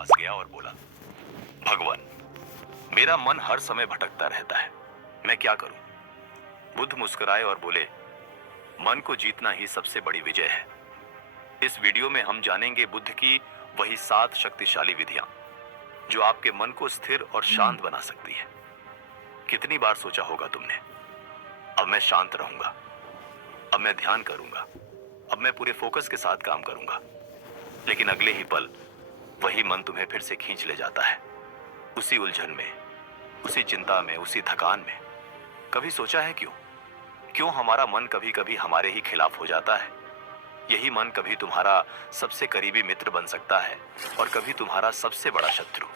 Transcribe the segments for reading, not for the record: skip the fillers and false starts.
पास गया और बोला, भगवान, मेरा मन हर समय भटकता रहता है, मैं क्या करूं? बुद्ध मुस्कुराए और बोले, मन को जीतना ही सबसे बड़ी विजय है। इस वीडियो में हम जानेंगे बुद्ध की वही 7 शक्तिशाली विधियां जो आपके मन को स्थिर और शांत बना सकती है। कितनी बार सोचा होगा तुमने, अब मैं शांत रहूंगा, अब मैं ध्यान करूंगा, अब मैं पूरे फोकस के साथ काम करूंगा। लेकिन अगले ही पल वही मन तुम्हें फिर से खींच ले जाता है, उसी उलझन में, उसी चिंता में, उसी थकान में। कभी सोचा है क्यों हमारा मन कभी कभी हमारे ही खिलाफ हो जाता है? यही मन कभी तुम्हारा सबसे करीबी मित्र बन सकता है और कभी तुम्हारा सबसे बड़ा शत्रु।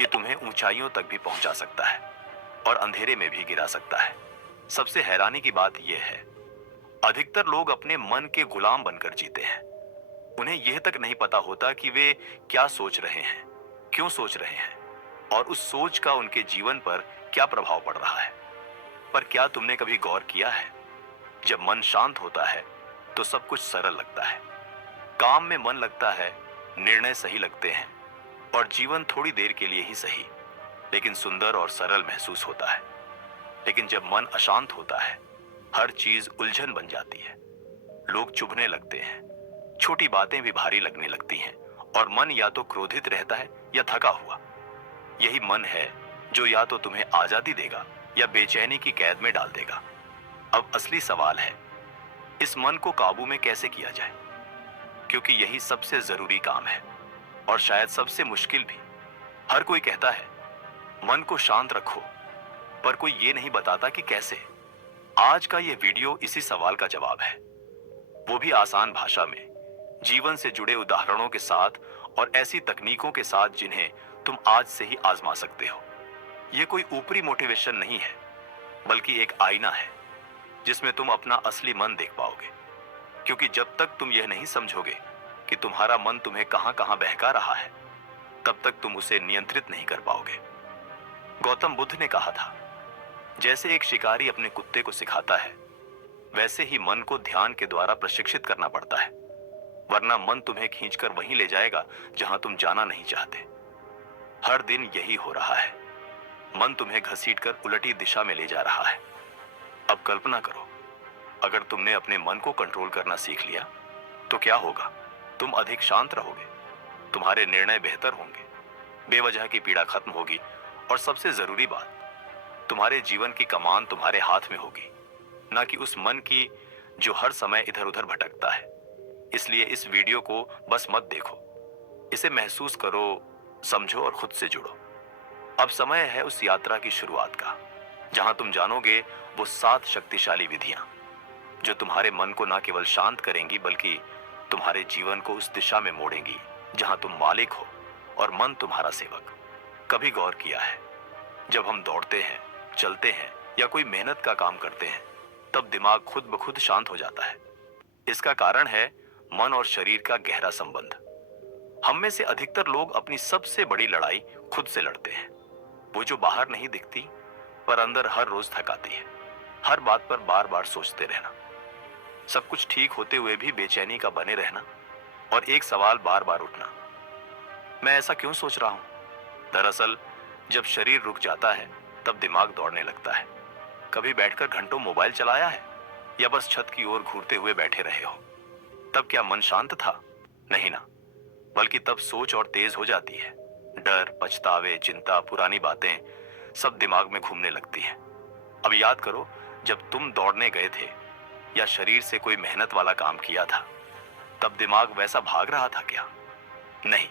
ये तुम्हें ऊंचाइयों तक भी पहुंचा सकता है और अंधेरे में भी गिरा सकता है। सबसे हैरानी की बात यह है, अधिकतर लोग अपने मन के गुलाम बनकर जीते हैं। उन्हें यह तक नहीं पता होता कि वे क्या सोच रहे हैं, क्यों सोच रहे हैं और उस सोच का उनके जीवन पर क्या प्रभाव पड़ रहा है। पर क्या तुमने कभी गौर किया है, जब मन शांत होता है तो सब कुछ सरल लगता है। काम में मन लगता है, निर्णय सही लगते हैं और जीवन थोड़ी देर के लिए ही सही लेकिन सुंदर और सरल महसूस होता है। लेकिन जब मन अशांत होता है, हर चीज उलझन बन जाती है। लोग चुभने लगते हैं, छोटी बातें भी भारी लगने लगती हैं और मन या तो क्रोधित रहता है या थका हुआ। यही मन है जो या तो तुम्हें आजादी देगा या बेचैनी की कैद में डाल देगा। अब असली सवाल है, इस मन को काबू में कैसे किया जाए? क्योंकि यही सबसे जरूरी काम है और शायद सबसे मुश्किल भी। हर कोई कहता है मन को शांत रखो, पर कोई ये नहीं बताता कि कैसे। आज का ये वीडियो इसी सवाल का जवाब है, वो भी आसान भाषा में, जीवन से जुड़े उदाहरणों के साथ और ऐसी तकनीकों के साथ जिन्हें तुम आज से ही आजमा सकते हो। ये कोई ऊपरी मोटिवेशन नहीं है, बल्कि एक आईना है जिसमें तुम अपना असली मन देख पाओगे। क्योंकि जब तक तुम यह नहीं समझोगे कि तुम्हारा मन तुम्हें कहां कहां बहका रहा है, तब तक तुम उसे नियंत्रित नहीं कर पाओगे। गौतम बुद्ध ने कहा था, जैसे एक शिकारी अपने कुत्ते को सिखाता है, वैसे ही मन को ध्यान के द्वारा प्रशिक्षित करना पड़ता है, वरना मन तुम्हें खींचकर वहीं ले जाएगा जहां तुम जाना नहीं चाहते। हर दिन यही हो रहा है, मन तुम्हें घसीटकर उलटी दिशा में ले जा रहा है। अब कल्पना करो, अगर तुमने अपने मन को कंट्रोल करना सीख लिया तो क्या होगा? तुम अधिक शांत रहोगे, तुम्हारे निर्णय बेहतर होंगे, बेवजह की पीड़ा खत्म होगी और सबसे जरूरी बात, तुम्हारे जीवन की कमान तुम्हारे हाथ में होगी, ना कि उस मन की जो हर समय इधर उधर भटकता है। इसलिए इस वीडियो को बस मत देखो, इसे महसूस करो, समझो और खुद से जुड़ो। अब समय है उस यात्रा की शुरुआत का, जहां तुम जानोगे वो 7 शक्तिशाली विधियां जो तुम्हारे मन को ना केवल शांत करेंगी बल्कि तुम्हारे जीवन को उस दिशा में मोड़ेंगी जहां तुम मालिक हो और मन तुम्हारा सेवक। कभी गौर किया है, जब हम दौड़ते हैं, चलते हैं या कोई मेहनत का काम करते हैं, तब दिमाग खुद ब खुद शांत हो जाता है। इसका कारण है मन और शरीर का गहरा संबंध। हम में से अधिकतर लोग अपनी सबसे बड़ी लड़ाई खुद से लड़ते हैं, वो जो बाहर नहीं दिखती पर अंदर हर रोज थकाती है। हर बात पर बार बार सोचते रहना, सब कुछ ठीक होते हुए भी बेचैनी का बने रहना और एक सवाल बार बार उठना, मैं ऐसा क्यों सोच रहा हूं? दरअसल जब शरीर रुक जाता है तब दिमाग दौड़ने लगता है। कभी बैठकर घंटों मोबाइल चलाया है या बस छत की ओर घूरते हुए बैठे रहे हो? तब क्या मन शांत था? नहीं ना, बल्कि तब सोच और तेज हो जाती है। डर, पछतावे, चिंता, पुरानी बातें सब दिमाग में घूमने लगती हैं। अब याद करो, जब तुम दौड़ने गए थे या शरीर से कोई मेहनत वाला काम किया था, तब दिमाग वैसा भाग रहा था क्या? नहीं,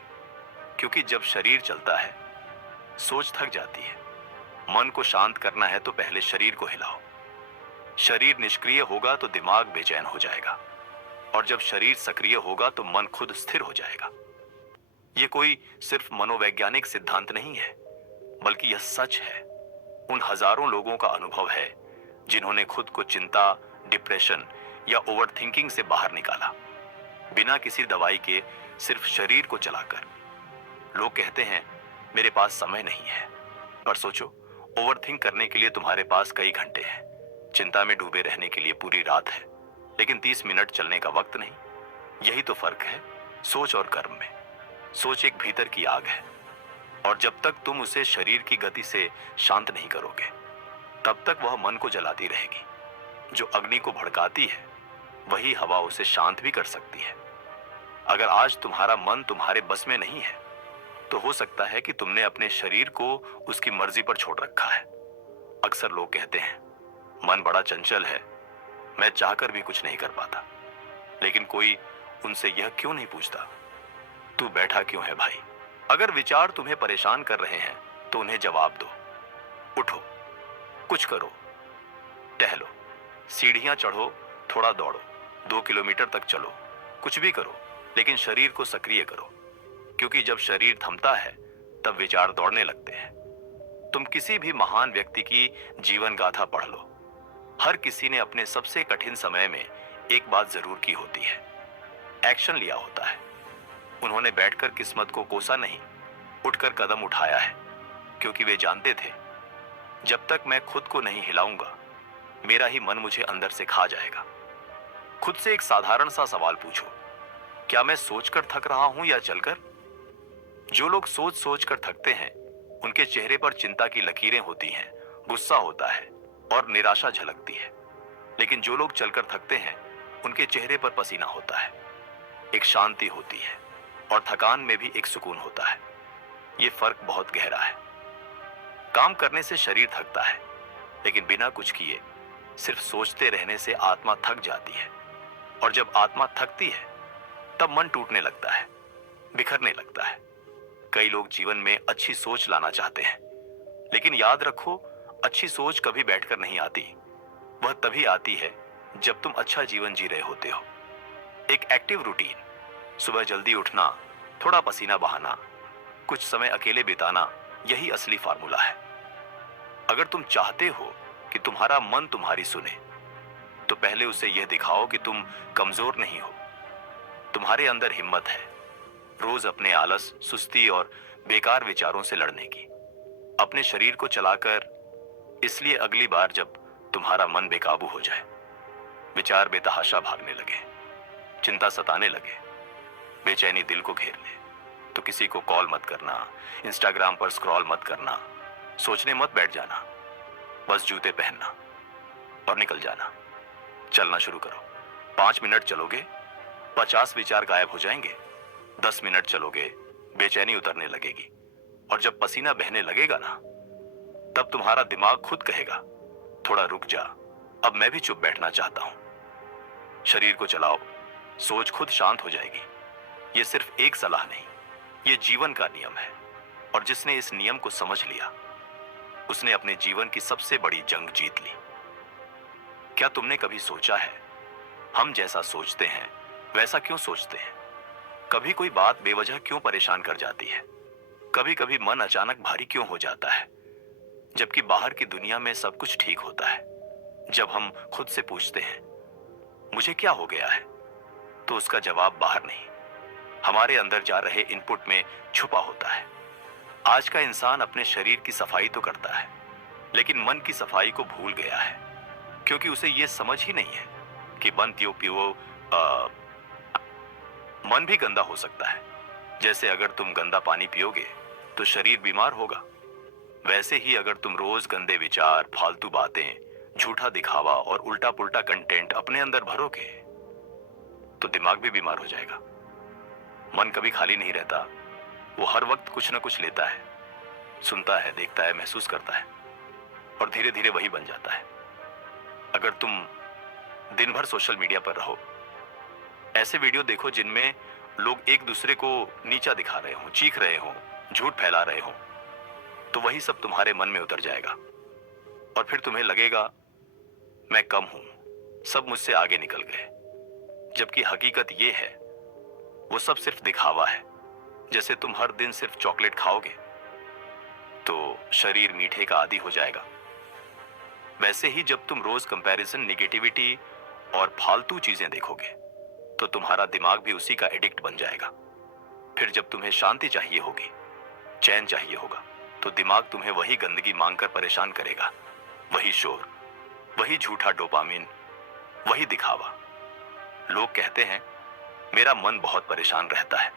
क्योंकि जब शरीर चलता है सोच थक जाती है। मन को शांत करना है तो पहले शरीर को हिलाओ। शरीर निष्क्रिय होगा तो दिमाग बेचैन हो जाएगा और जब शरीर सक्रिय होगा तो मन खुद स्थिर हो जाएगा। यह कोई सिर्फ मनोवैज्ञानिक सिद्धांत नहीं है, बल्कि यह सच है। उन हजारों लोगों का अनुभव है जिन्होंने खुद को चिंता, डिप्रेशन या ओवरथिंकिंग से बाहर निकाला, बिना किसी दवाई के, सिर्फ शरीर को चलाकर। लोग कहते हैं मेरे पास समय नहीं है, पर सोचो, ओवरथिंक करने के लिए तुम्हारे पास कई घंटे हैं, चिंता में डूबे रहने के लिए पूरी रात है, लेकिन 30 मिनट चलने का वक्त नहीं। यही तो फर्क है सोच और कर्म में। सोच एक भीतर की आग है, और जब तक तुम उसे शरीर की गति से शांत नहीं करोगे, तब तक वह मन को जलाती रहेगी। जो अग्नि को भड़काती है, वही हवा उसे शांत भी कर सकती है। अगर आज तुम्हारा मन तुम्हारे बस में नहीं है, तो हो सकता है कि तुमने अपने शरीर को उसकी मर्जी पर छोड़ रखा है। अक्सर लोग कहते हैं, मन बड़ा चंचल है, मैं चाहकर भी कुछ नहीं कर पाता। लेकिन कोई उनसे यह क्यों नहीं पूछता, तू बैठा क्यों है भाई? अगर विचार तुम्हें परेशान कर रहे हैं, तो उन्हें जवाब दो। उठो, कुछ करो, टहलो, सीढ़ियां चढ़ो, थोड़ा दौड़ो, 2 किलोमीटर तक चलो, कुछ भी करो, लेकिन शरीर को सक्रिय करो। क्योंकि जब शरीर थमता है, तब विचार दौड़ने लगते हैं। तुम किसी भी महान व्यक्ति की जीवन गाथा पढ़ लो, हर किसी ने अपने सबसे कठिन समय में एक बात जरूर की होती है, एक्शन लिया होता है। उन्होंने बैठकर किस्मत को कोसा नहीं, उठकर कदम उठाया है, क्योंकि वे जानते थे, जब तक मैं खुद को नहीं हिलाऊंगा, मेरा ही मन मुझे अंदर से खा जाएगा। खुद से एक साधारण सा सवाल पूछो, क्या मैं सोचकर थक रहा हूं या चलकर? जो लोग सोच सोच कर थकते हैं, उनके चेहरे पर चिंता की लकीरें होती हैं, गुस्सा होता है और निराशा झलकती है। लेकिन जो लोग चलकर थकते हैं, उनके चेहरे पर पसीना होता है, एक शांति होती है, और थकान में भी एक सुकून होता है। ये फर्क बहुत गहरा है। काम करने से शरीर थकता है, लेकिन बिना कुछ किए सिर्फ सोचते रहने से आत्मा थक जाती है। और जब आत्मा थकती है, तब मन टूटने लगता है, बिखरने लगता है। कई लोग जीवन में अच्छी सोच लाना चाहते हैं, लेकिन याद रखो, अच्छी सोच कभी बैठकर नहीं आती। वह तभी आती है जब तुम अच्छा जीवन जी रहे होते हो। एक एक्टिव रूटीन, सुबह जल्दी उठना, थोड़ा पसीना बहाना, कुछ समय अकेले बिताना, यही असली फार्मूला है। अगर तुम चाहते हो कि तुम्हारा मन तुम्हारी सुने, तो पहले उसे यह दिखाओ कि तुम कमजोर नहीं हो। तुम्हारे अंदर हिम्मत है रोज अपने आलस, सुस्ती और बेकार विचारों से लड़ने की। अपने शरीर को चलाकर, इसलिए अगली बार जब तुम्हारा मन बेकाबू हो जाए, विचार बेतहाशा भागने लगे, चिंता सताने लगे, बेचैनी दिल को घेर ले, तो किसी को कॉल मत करना, इंस्टाग्राम पर स्क्रॉल मत करना, सोचने मत बैठ जाना, बस जूते पहनना और निकल जाना। चलना शुरू करो। 5 मिनट चलोगे, 50 विचार गायब हो जाएंगे। 10 मिनट चलोगे, बेचैनी उतरने लगेगी। और जब पसीना बहने लगेगा ना, तब तुम्हारा दिमाग खुद कहेगा, थोड़ा रुक जा, अब मैं भी चुप बैठना चाहता हूं। शरीर को चलाओ, सोच खुद शांत हो जाएगी। यह सिर्फ एक सलाह नहीं, यह जीवन का नियम है। और जिसने इस नियम को समझ लिया, उसने अपने जीवन की सबसे बड़ी जंग जीत ली। क्या तुमने कभी सोचा है, हम जैसा सोचते हैं वैसा क्यों सोचते हैं? कभी कोई बात बेवजह क्यों परेशान कर जाती है? कभी कभी मन अचानक भारी क्यों हो जाता है, जबकि बाहर की दुनिया में सब कुछ ठीक होता है? जब हम खुद से पूछते हैं, मुझे क्या हो गया है, तो उसका जवाब बाहर नहीं, हमारे अंदर जा रहे इनपुट में छुपा होता है। आज का इंसान अपने शरीर की सफाई तो करता है, लेकिन मन की सफाई को भूल गया है, क्योंकि उसे यह समझ ही नहीं है कि मन पियो पियो मन भी गंदा हो सकता है। जैसे अगर तुम गंदा पानी पियोगे तो शरीर बीमार होगा, वैसे ही अगर तुम रोज गंदे विचार, फालतू बातें, झूठा दिखावा और उल्टा पुल्टा कंटेंट अपने अंदर भरोगे, तो दिमाग भी बीमार हो जाएगा। मन कभी खाली नहीं रहता, वो हर वक्त कुछ ना कुछ लेता है, सुनता है, देखता है, महसूस करता है, और धीरे धीरे वही बन जाता है। अगर तुम दिन भर सोशल मीडिया पर रहो, ऐसे वीडियो देखो जिनमें लोग एक दूसरे को नीचा दिखा रहे हो, चीख रहे हो, झूठ फैला रहे हो, तो वही सब तुम्हारे मन में उतर जाएगा। और फिर तुम्हें लगेगा, मैं कम हूं, सब मुझसे आगे निकल गए। जबकि हकीकत ये है, वो सब सिर्फ दिखावा है। जैसे तुम हर दिन सिर्फ चॉकलेट खाओगे तो शरीर मीठे का आदी हो जाएगा, वैसे ही जब तुम रोज कंपैरिजन, निगेटिविटी और फालतू चीजें देखोगे, तो तुम्हारा दिमाग भी उसी का एडिक्ट बन जाएगा। फिर जब तुम्हें शांति चाहिए होगी, चैन चाहिए होगा, तो दिमाग तुम्हें वही गंदगी मांगकर परेशान करेगा, वही शोर, वही झूठा डोपामिन, वही दिखावा। लोग कहते हैं, मेरा मन बहुत परेशान रहता है,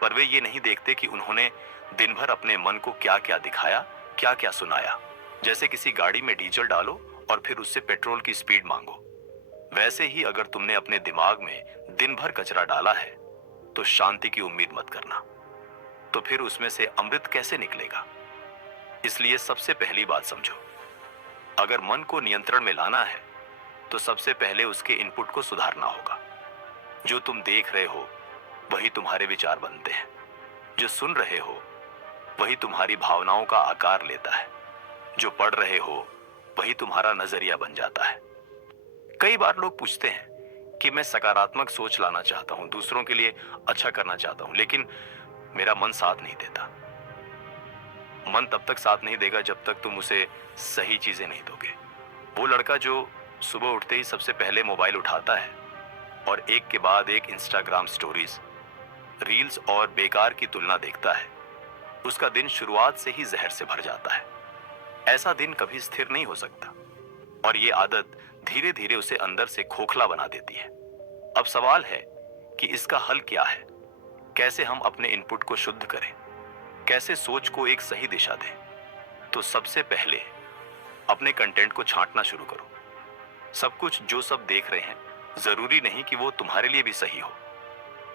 पर वे ये नहीं देखते कि उन्होंने दिन भर अपने मन को क्या क्या दिखाया, क्या क्या सुनाया। जैसे किसी गाड़ी में डीजल डालो और फिर उससे पेट्रोल की स्पीड मांगो, वैसे ही अगर तुमने अपने दिमाग में दिन भर कचरा डाला है तो शांति की उम्मीद मत करना। तो फिर उसमें से अमृत कैसे निकलेगा? इसलिए सबसे पहली बात समझो, अगर मन को नियंत्रण में लाना है तो सबसे पहले उसके इनपुट को सुधारना होगा। जो तुम देख रहे हो वही तुम्हारे विचार बनते हैं, जो सुन रहे हो वही तुम्हारी भावनाओं का आकार लेता है, जो पढ़ रहे हो वही तुम्हारा नजरिया बन जाता है। कई बार लोग पूछते हैं कि मैं सकारात्मक सोच लाना चाहता हूं, दूसरों के लिए अच्छा करना चाहता हूं, लेकिन मेरा मन साथ नहीं देता। मन तब तक साथ नहीं देगा जब तक तुम उसे सही चीजें नहीं दोगे। वो लड़का जो सुबह उठते ही सबसे पहले मोबाइल उठाता है और एक के बाद एक इंस्टाग्राम स्टोरीज, रील्स और बेकार की तुलना देखता है, उसका दिन शुरुआत से ही जहर से भर जाता है। ऐसा दिन कभी स्थिर नहीं हो सकता और ये आदत धीरे धीरे उसे अंदर से खोखला बना देती है। अब सवाल है कि इसका हल क्या है? कैसे हम अपने इनपुट को शुद्ध करें, कैसे सोच को एक सही दिशा दें? तो सबसे पहले अपने कंटेंट को छांटना शुरू करो। सब कुछ जो सब देख रहे हैं जरूरी नहीं कि वो तुम्हारे लिए भी सही हो।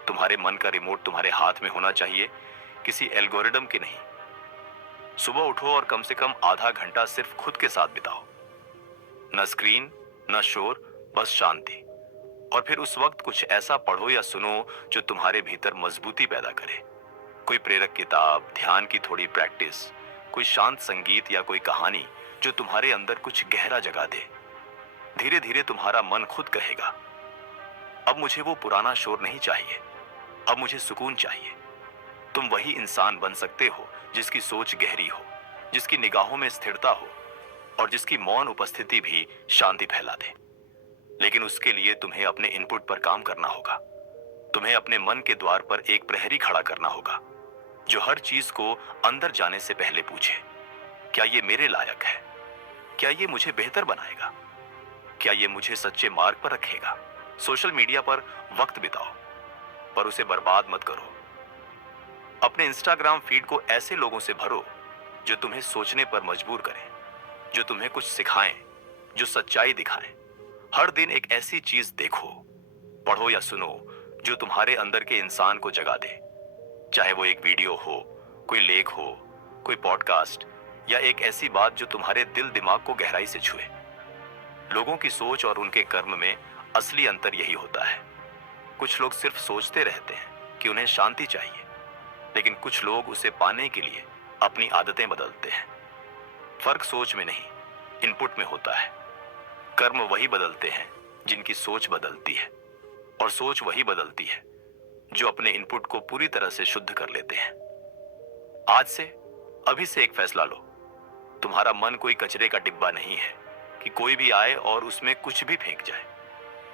तुम्हारे मन का रिमोट तुम्हारे हाथ में होना चाहिए, किसी एल्गोरिदम के नहीं। सुबह उठो और कम से कम आधा घंटा सिर्फ खुद के साथ बिताओ। न स्क्रीन, न शोर, बस शांति। और फिर उस वक्त कुछ ऐसा पढ़ो या सुनो जो तुम्हारे भीतर मजबूती पैदा करे। कोई प्रेरक किताब, ध्यान की थोड़ी प्रैक्टिस, कोई शांत संगीत या कोई कहानी जो तुम्हारे अंदर कुछ गहरा जगा दे। धीरे धीरे तुम्हारा मन खुद कहेगा, अब मुझे वो पुराना शोर नहीं चाहिए, अब मुझे सुकून चाहिए। तुम वही इंसान बन सकते हो जिसकी सोच गहरी हो, जिसकी निगाहों में स्थिरता हो और जिसकी मौन उपस्थिति भी शांति फैला दे। लेकिन उसके लिए तुम्हें अपने इनपुट पर काम करना होगा। तुम्हें अपने मन के द्वार पर एक प्रहरी खड़ा करना होगा जो हर चीज को अंदर जाने से पहले पूछे, क्या ये मेरे लायक है? क्या ये मुझे बेहतर बनाएगा? क्या ये मुझे सच्चे मार्ग पर रखेगा? सोशल मीडिया पर वक्त बिताओ, पर उसे बर्बाद मत करो। अपने इंस्टाग्राम फीड को ऐसे लोगों से भरो जो तुम्हें सोचने पर मजबूर करें, जो तुम्हें कुछ सिखाएं, जो सच्चाई दिखाएं। हर दिन एक ऐसी चीज देखो, पढ़ो या सुनो जो तुम्हारे अंदर के इंसान को जगा दे। चाहे वो एक वीडियो हो, कोई लेख हो, कोई पॉडकास्ट या एक ऐसी बात जो तुम्हारे दिल दिमाग को गहराई से छुए। लोगों की सोच और उनके कर्म में असली अंतर यही होता है। कुछ लोग सिर्फ सोचते रहते हैं कि उन्हें शांति चाहिए, लेकिन कुछ लोग उसे पाने के लिए अपनी आदतें बदलते हैं। फर्क सोच में नहीं, इनपुट में होता है। कर्म वही बदलते हैं जिनकी सोच बदलती है, और सोच वही बदलती है जो अपने इनपुट को पूरी तरह से शुद्ध कर लेते हैं। आज से, अभी से एक फैसला लो। तुम्हारा मन कोई कचरे का डिब्बा नहीं है कि कोई भी आए और उसमें कुछ भी फेंक जाए।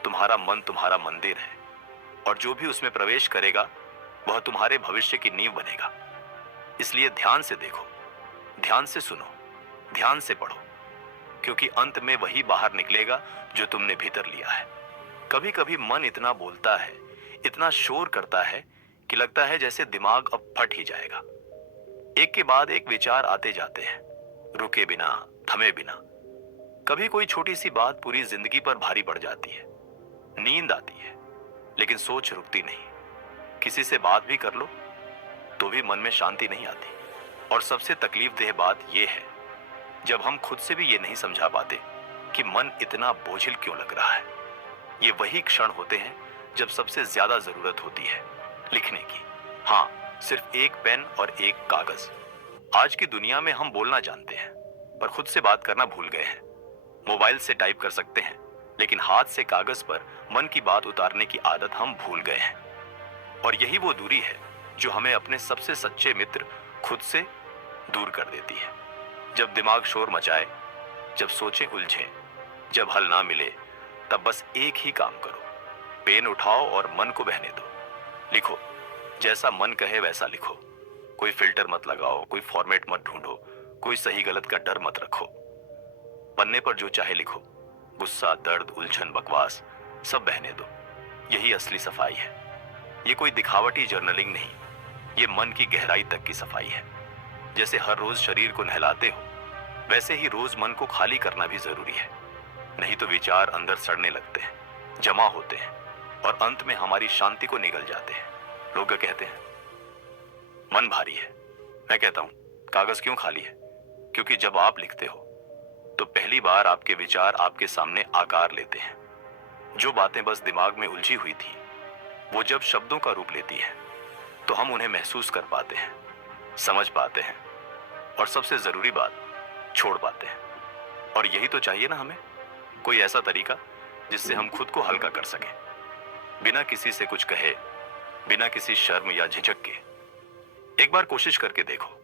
तुम्हारा मन तुम्हारा मंदिर है, और जो भी उसमें प्रवेश करेगा वह तुम्हारे भविष्य की नींव बनेगा। इसलिए ध्यान से देखो, ध्यान से सुनो, ध्यान से पढ़ो, क्योंकि अंत में वही बाहर निकलेगा जो तुमने भीतर लिया है। कभी कभी मन इतना बोलता है, इतना शोर करता है कि लगता है जैसे दिमाग अब फट ही जाएगा। एक के बाद एक विचार आते जाते हैं, रुके बिना, थमे बिना। कभी कोई छोटी सी बात पूरी जिंदगी पर भारी पड़ जाती है। नींद आती है, लेकिन सोच रुकती नहीं। किसी से बात भी कर लो तो भी मन में शांति नहीं आती। और सबसे तकलीफदेह बात यह है जब हम खुद से भी ये नहीं समझा पाते कि मन इतना बोझिल क्यों लग रहा है। ये वही क्षण होते हैं जब सबसे ज्यादा जरूरत होती है लिखने की। हाँ, सिर्फ एक पेन और एक कागज। आज की दुनिया में हम बोलना जानते हैं, पर खुद से बात करना भूल गए हैं। मोबाइल से टाइप कर सकते हैं, लेकिन हाथ से कागज पर मन की बात उतारने की आदत हम भूल गए हैं। और यही वो दूरी है जो हमें अपने सबसे सच्चे मित्र खुद से दूर कर देती है। जब दिमाग शोर मचाए, जब सोचें उलझें, जब हल ना मिले, तब बस एक ही काम करो, पेन उठाओ और मन को बहने दो। लिखो, जैसा मन कहे वैसा लिखो। कोई फिल्टर मत लगाओ, कोई फॉर्मेट मत ढूंढो, कोई सही गलत का डर मत रखो। पन्ने पर जो चाहे लिखो, गुस्सा, दर्द, उलझन, बकवास सब बहने दो। यही असली सफाई है। ये कोई दिखावटी जर्नलिंग नहीं, ये मन की गहराई तक की सफाई है। जैसे हर रोज शरीर को नहलाते हो, वैसे ही रोज मन को खाली करना भी जरूरी है। नहीं तो विचार अंदर सड़ने लगते हैं, जमा होते हैं और अंत में हमारी शांति को निगल जाते हैं। लोग कहते हैं मन भारी है। मैं कहता हूं कागज क्यों खाली है? क्योंकि जब आप लिखते हो तो पहली बार आपके विचार आपके सामने आकार लेते हैं। जो बातें बस दिमाग में उलझी हुई थी, वो जब शब्दों का रूप लेती है तो हम उन्हें महसूस कर पाते हैं, समझ पाते हैं और सबसे जरूरी बात, छोड़ पाते हैं। और यही तो चाहिए ना हमें, कोई ऐसा तरीका जिससे हम खुद को हल्का कर सकें, बिना किसी से कुछ कहे, बिना किसी शर्म या झिझक के। एक बार कोशिश करके देखो,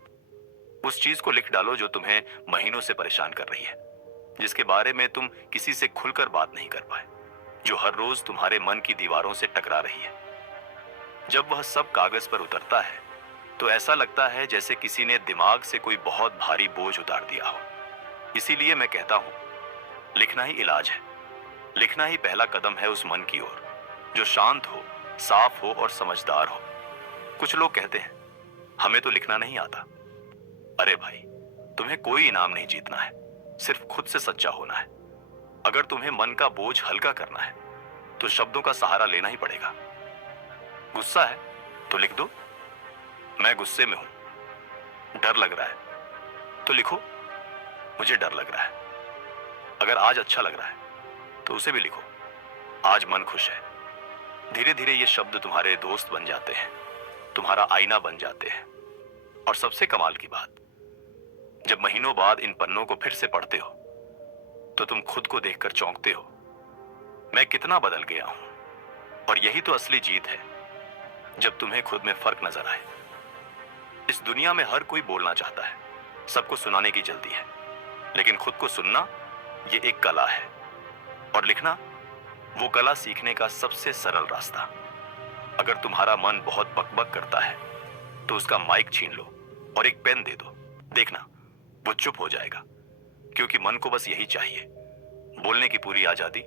उस चीज को लिख डालो जो तुम्हें महीनों से परेशान कर रही है, जिसके बारे में तुम किसी से खुलकर बात नहीं कर पाए, जो हर रोज तुम्हारे मन की दीवारों से टकरा रही है। जब वह सब कागज पर उतरता है तो ऐसा लगता है जैसे किसी ने दिमाग से कोई बहुत भारी बोझ उतार दिया हो। इसीलिए मैं कहता हूं, लिखना ही इलाज है। लिखना ही पहला कदम है उस मन की ओर जो शांत हो, साफ हो और समझदार हो। कुछ लोग कहते हैं हमें तो लिखना नहीं आता। अरे भाई, तुम्हें कोई इनाम नहीं जीतना है, सिर्फ खुद से सच्चा होना है। अगर तुम्हें मन का बोझ हल्का करना है तो शब्दों का सहारा लेना ही पड़ेगा। गुस्सा है तो लिख दो, मैं गुस्से में हूं। डर लग रहा है तो लिखो, मुझे डर लग रहा है। अगर आज अच्छा लग रहा है तो उसे भी लिखो, आज मन खुश है। धीरे धीरे ये शब्द तुम्हारे दोस्त बन जाते हैं, तुम्हारा आईना बन जाते हैं। और सबसे कमाल की बात, जब महीनों बाद इन पन्नों को फिर से पढ़ते हो तो तुम खुद को देखकर चौंकते हो, मैं कितना बदल गया हूं। और यही तो असली जीत है, जब तुम्हें खुद में फर्क नजर आए। इस दुनिया में हर कोई बोलना चाहता है, सबको सुनाने की जल्दी है, लेकिन खुद को सुनना ये एक कला है। और लिखना वो कला सीखने का सबसे सरल रास्ता। अगर तुम्हारा मन बहुत बकबक करता है तो उसका माइक छीन लो और एक पेन दे दो, देखना वो चुप हो जाएगा। क्योंकि मन को बस यही चाहिए, बोलने की पूरी आजादी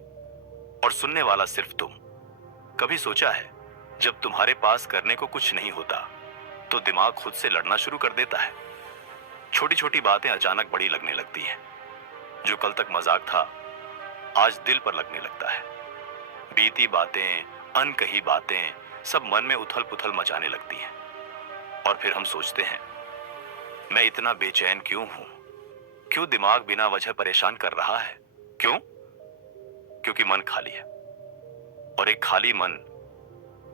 और सुनने वाला सिर्फ तुम। कभी सोचा है जब तुम्हारे पास करने को कुछ नहीं होता तो दिमाग खुद से लड़ना शुरू कर देता है। छोटी छोटी बातें अचानक बड़ी लगने लगती हैं। जो कल तक मजाक था आज दिल पर लगने लगता है। बीती बातें, अनकही बातें सब मन में उथल पुथल मचाने लगती हैं। और फिर हम सोचते हैं मैं इतना बेचैन क्यों हूं, क्यों दिमाग बिना वजह परेशान कर रहा है, क्यों? क्योंकि मन खाली है। और एक खाली मन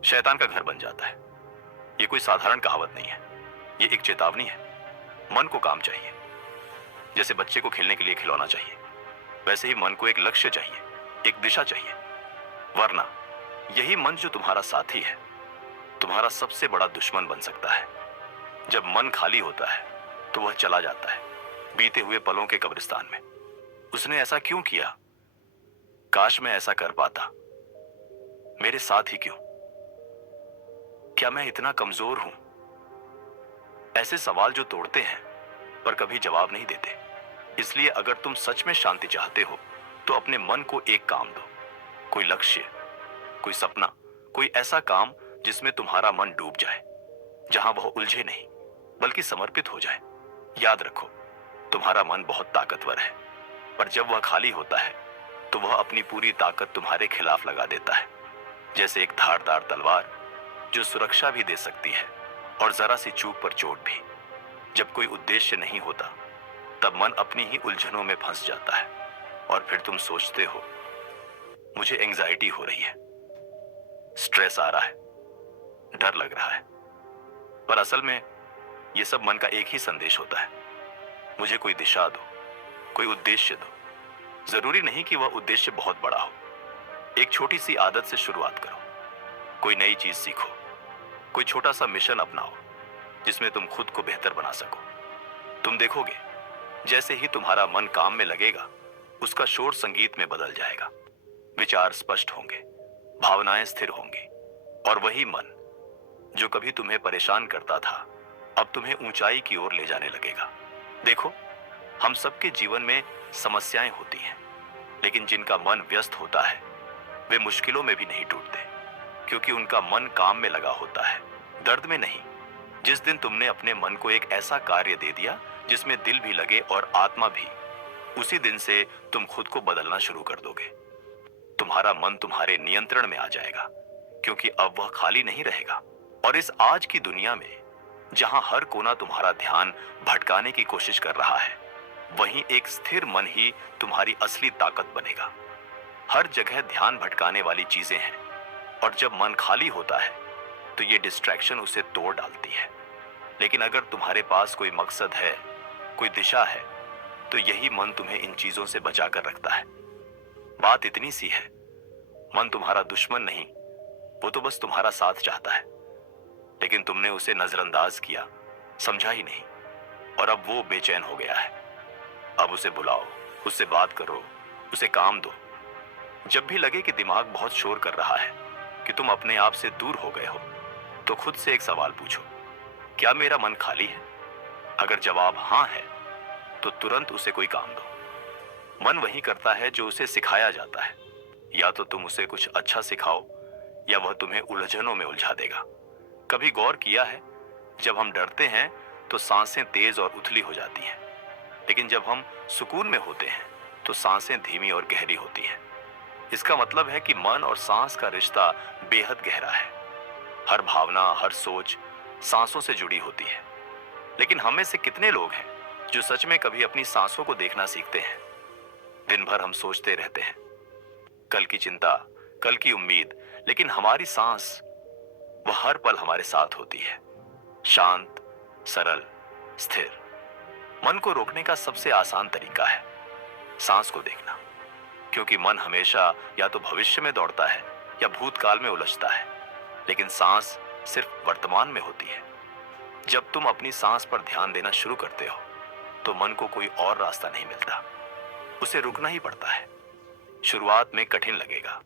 शैतान का घर बन जाता है। ये कोई साधारण कहावत नहीं है, ये एक चेतावनी है। मन को काम चाहिए। जैसे बच्चे को खेलने के लिए खिलौना चाहिए, वैसे ही मन को एक लक्ष्य चाहिए, एक दिशा चाहिए। वरना यही मन जो तुम्हारा साथी है, तुम्हारा सबसे बड़ा दुश्मन बन सकता है। जब मन खाली होता है तो वह चला जाता है बीते हुए पलों के कब्रिस्तान में। उसने ऐसा क्यों किया? काश मैं ऐसा कर पाता। मेरे साथ ही क्यों? क्या मैं इतना कमजोर हूं? ऐसे सवाल जो तोड़ते हैं पर कभी जवाब नहीं देते। इसलिए अगर तुम सच में शांति चाहते हो तो अपने मन को एक काम दो, कोई लक्ष्य, कोई सपना, कोई ऐसा काम जिसमें तुम्हारा मन डूब जाए, जहां वह उलझे नहीं बल्कि समर्पित हो जाए। याद रखो, तुम्हारा मन बहुत ताकतवर है, पर जब वह खाली होता है तो वह अपनी पूरी ताकत तुम्हारे खिलाफ लगा देता है। जैसे एक धारदार तलवार जो सुरक्षा भी दे सकती है और जरा सी चूक पर चोट भी। जब कोई उद्देश्य नहीं होता तब मन अपनी ही उलझनों में फंस जाता है और फिर तुम सोचते हो मुझे एंजाइटी हो रही है, स्ट्रेस आ रहा है, डर लग रहा है। पर असल में यह सब मन का एक ही संदेश होता है, मुझे कोई दिशा दो, कोई उद्देश्य दो। जरूरी नहीं कि वह उद्देश्य बहुत बड़ा हो। एक छोटी सी आदत से शुरुआत करो, कोई नई चीज सीखो, कोई छोटा सा मिशन अपनाओ जिसमें तुम खुद को बेहतर बना सको। तुम देखोगे जैसे ही तुम्हारा मन काम में लगेगा, उसका शोर संगीत में बदल जाएगा। विचार स्पष्ट होंगे, भावनाएं स्थिर होंगी और वही मन जो कभी तुम्हें परेशान करता था अब तुम्हें ऊंचाई की ओर ले जाने लगेगा। देखो, हम सबके जीवन में समस्याएं होती हैं, लेकिन जिनका मन व्यस्त होता है वे मुश्किलों में भी नहीं टूटते, क्योंकि उनका मन काम में लगा होता है, दर्द में नहीं, जिस दिन तुमने अपने मन को एक ऐसा कार्य दे दिया जिसमें दिल भी लगे और आत्मा भी, उसी दिन से तुम खुद को बदलना शुरू कर दोगे। तुम्हारा मन तुम्हारे नियंत्रण में आ जाएगा, क्योंकि अब वह खाली नहीं रहेगा। और इस आज की दुनिया में जहां हर कोना तुम्हारा ध्यान भटकाने की कोशिश कर रहा है, वहीं एक स्थिर मन ही तुम्हारी असली ताकत बनेगा। हर जगह ध्यान भटकाने वाली चीजें हैं, और जब मन खाली होता है तो ये डिस्ट्रैक्शन उसे तोड़ डालती है। लेकिन अगर तुम्हारे पास कोई मकसद है, कोई दिशा है, तो यही मन तुम्हें इन चीजों से बचा कर रखता है। बात इतनी सी है, मन तुम्हारा दुश्मन नहीं, वो तो बस तुम्हारा साथ चाहता है। लेकिन तुमने उसे नजरअंदाज किया, समझा ही नहीं, और अब वो बेचैन हो गया है। अब उसे बुलाओ, उससे बात करो, उसे काम दो। जब भी लगे कि दिमाग बहुत शोर कर रहा है, कि तुम अपने आप से दूर हो गए हो, तो खुद से एक सवाल पूछो, क्या मेरा मन खाली है? अगर जवाब हाँ है, तो तुरंत उसे कोई काम दो। मन वही करता है जो उसे सिखाया जाता है। या तो तुम उसे कुछ अच्छा सिखाओ, या वह तुम्हें उलझनों में उलझा देगा। कभी गौर किया है, जब हम डरते हैं तो सांसें तेज और उथली हो जाती हैं, लेकिन जब हम सुकून में होते हैं तो सांसें धीमी और गहरी होती हैं। इसका मतलब है कि मन और सांस का रिश्ता बेहद गहरा है। हर भावना, हर सोच सांसों से जुड़ी होती है। लेकिन हम में से कितने लोग हैं जो सच में कभी अपनी सांसों को देखना सीखते हैं? दिन भर हम सोचते रहते हैं, कल की चिंता, कल की उम्मीद, लेकिन हमारी सांस वह हर पल हमारे साथ होती है, शांत, सरल, स्थिर। मन को रोकने का सबसे आसान तरीका है सांस को देखना, क्योंकि मन हमेशा या तो भविष्य में दौड़ता है या भूतकाल में उलझता है, लेकिन सांस सिर्फ वर्तमान में होती है। जब तुम अपनी सांस पर ध्यान देना शुरू करते हो, तो मन को कोई और रास्ता नहीं मिलता, उसे रुकना ही पड़ता है। शुरुआत में कठिन लगेगा,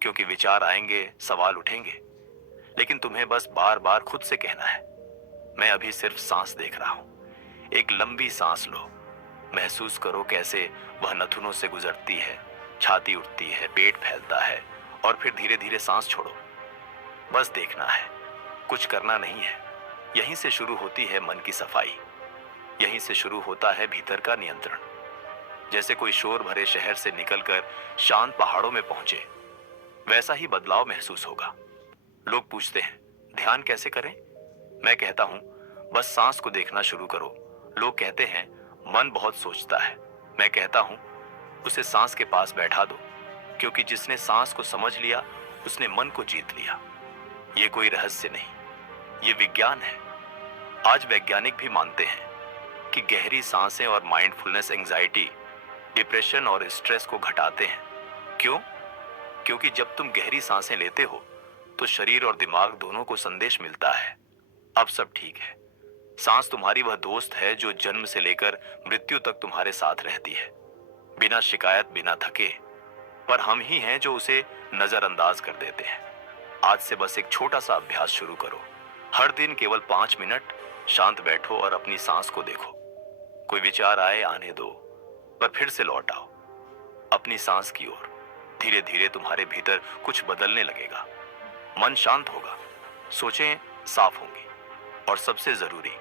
क्योंकि विचार आएंगे, सवाल उठेंगे, लेकिन तुम्हें बस बार बार खुद से कहना है, मैं अभी सिर्फ सांस देख रहा हूं। एक लंबी सांस लो, महसूस करो कैसे वह नथुनों से गुजरती है, छाती उठती है, पेट फैलता है, और फिर धीरे धीरे सांस छोड़ो। बस देखना है, कुछ करना नहीं है। यहीं से शुरू होती है मन की सफाई, यहीं से शुरू होता है भीतर का नियंत्रण। जैसे कोई शोर भरे शहर से निकलकर शांत पहाड़ों में पहुंचे, वैसा ही बदलाव महसूस होगा। लोग पूछते हैं, ध्यान कैसे करें? मैं कहता हूं, बस सांस को देखना शुरू करो। लोग कहते हैं, मन बहुत सोचता है। मैं कहता हूं, उसे सांस के पास बैठा दो, क्योंकि जिसने सांस को समझ लिया, उसने मन को जीत लिया। ये कोई रहस्य नहीं, ये विज्ञान है। आज वैज्ञानिक भी मानते हैं कि गहरी सांसें और माइंडफुलनेस एंजाइटी, डिप्रेशन और स्ट्रेस को घटाते हैं। क्यों? क्योंकि जब तुम गहरी सांसें लेते हो, तो शरीर और दिमाग दोनों को संदेश मिलता है, अब सब ठीक है। सांस तुम्हारी वह दोस्त है जो जन्म से लेकर मृत्यु तक तुम्हारे साथ रहती है, बिना शिकायत, बिना थके। पर हम ही हैं जो उसे नजरअंदाज कर देते हैं। आज से बस एक छोटा सा अभ्यास शुरू करो। हर दिन केवल 5 मिनट शांत बैठो और अपनी सांस को देखो। कोई विचार आए, आने दो, पर फिर से लौट आओ अपनी सांस की ओर। धीरे धीरे तुम्हारे भीतर कुछ बदलने लगेगा। मन शांत होगा, सोचें साफ होंगी, और सबसे जरूरी,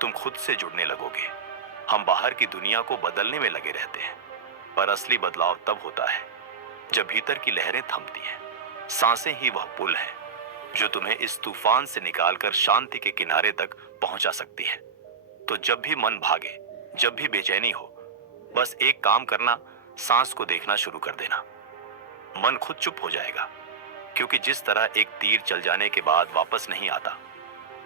तुम खुद से जुड़ने लगोगे। हम बाहर की दुनिया को बदलने में लगे रहते हैं, पर असली बदलाव तब होता है जब भीतर की लहरें थमती हैं। सांसें ही वह पुल है जो तुम्हें इस तूफान से निकालकर शांति के किनारे तक पहुंचा सकती है। तो जब भी मन भागे, जब भी बेचैनी हो, बस एक काम करना, सांस को देखना शुरू कर देना। मन खुद चुप हो जाएगा, क्योंकि जिस तरह एक तीर चल जाने के बाद वापस नहीं आता,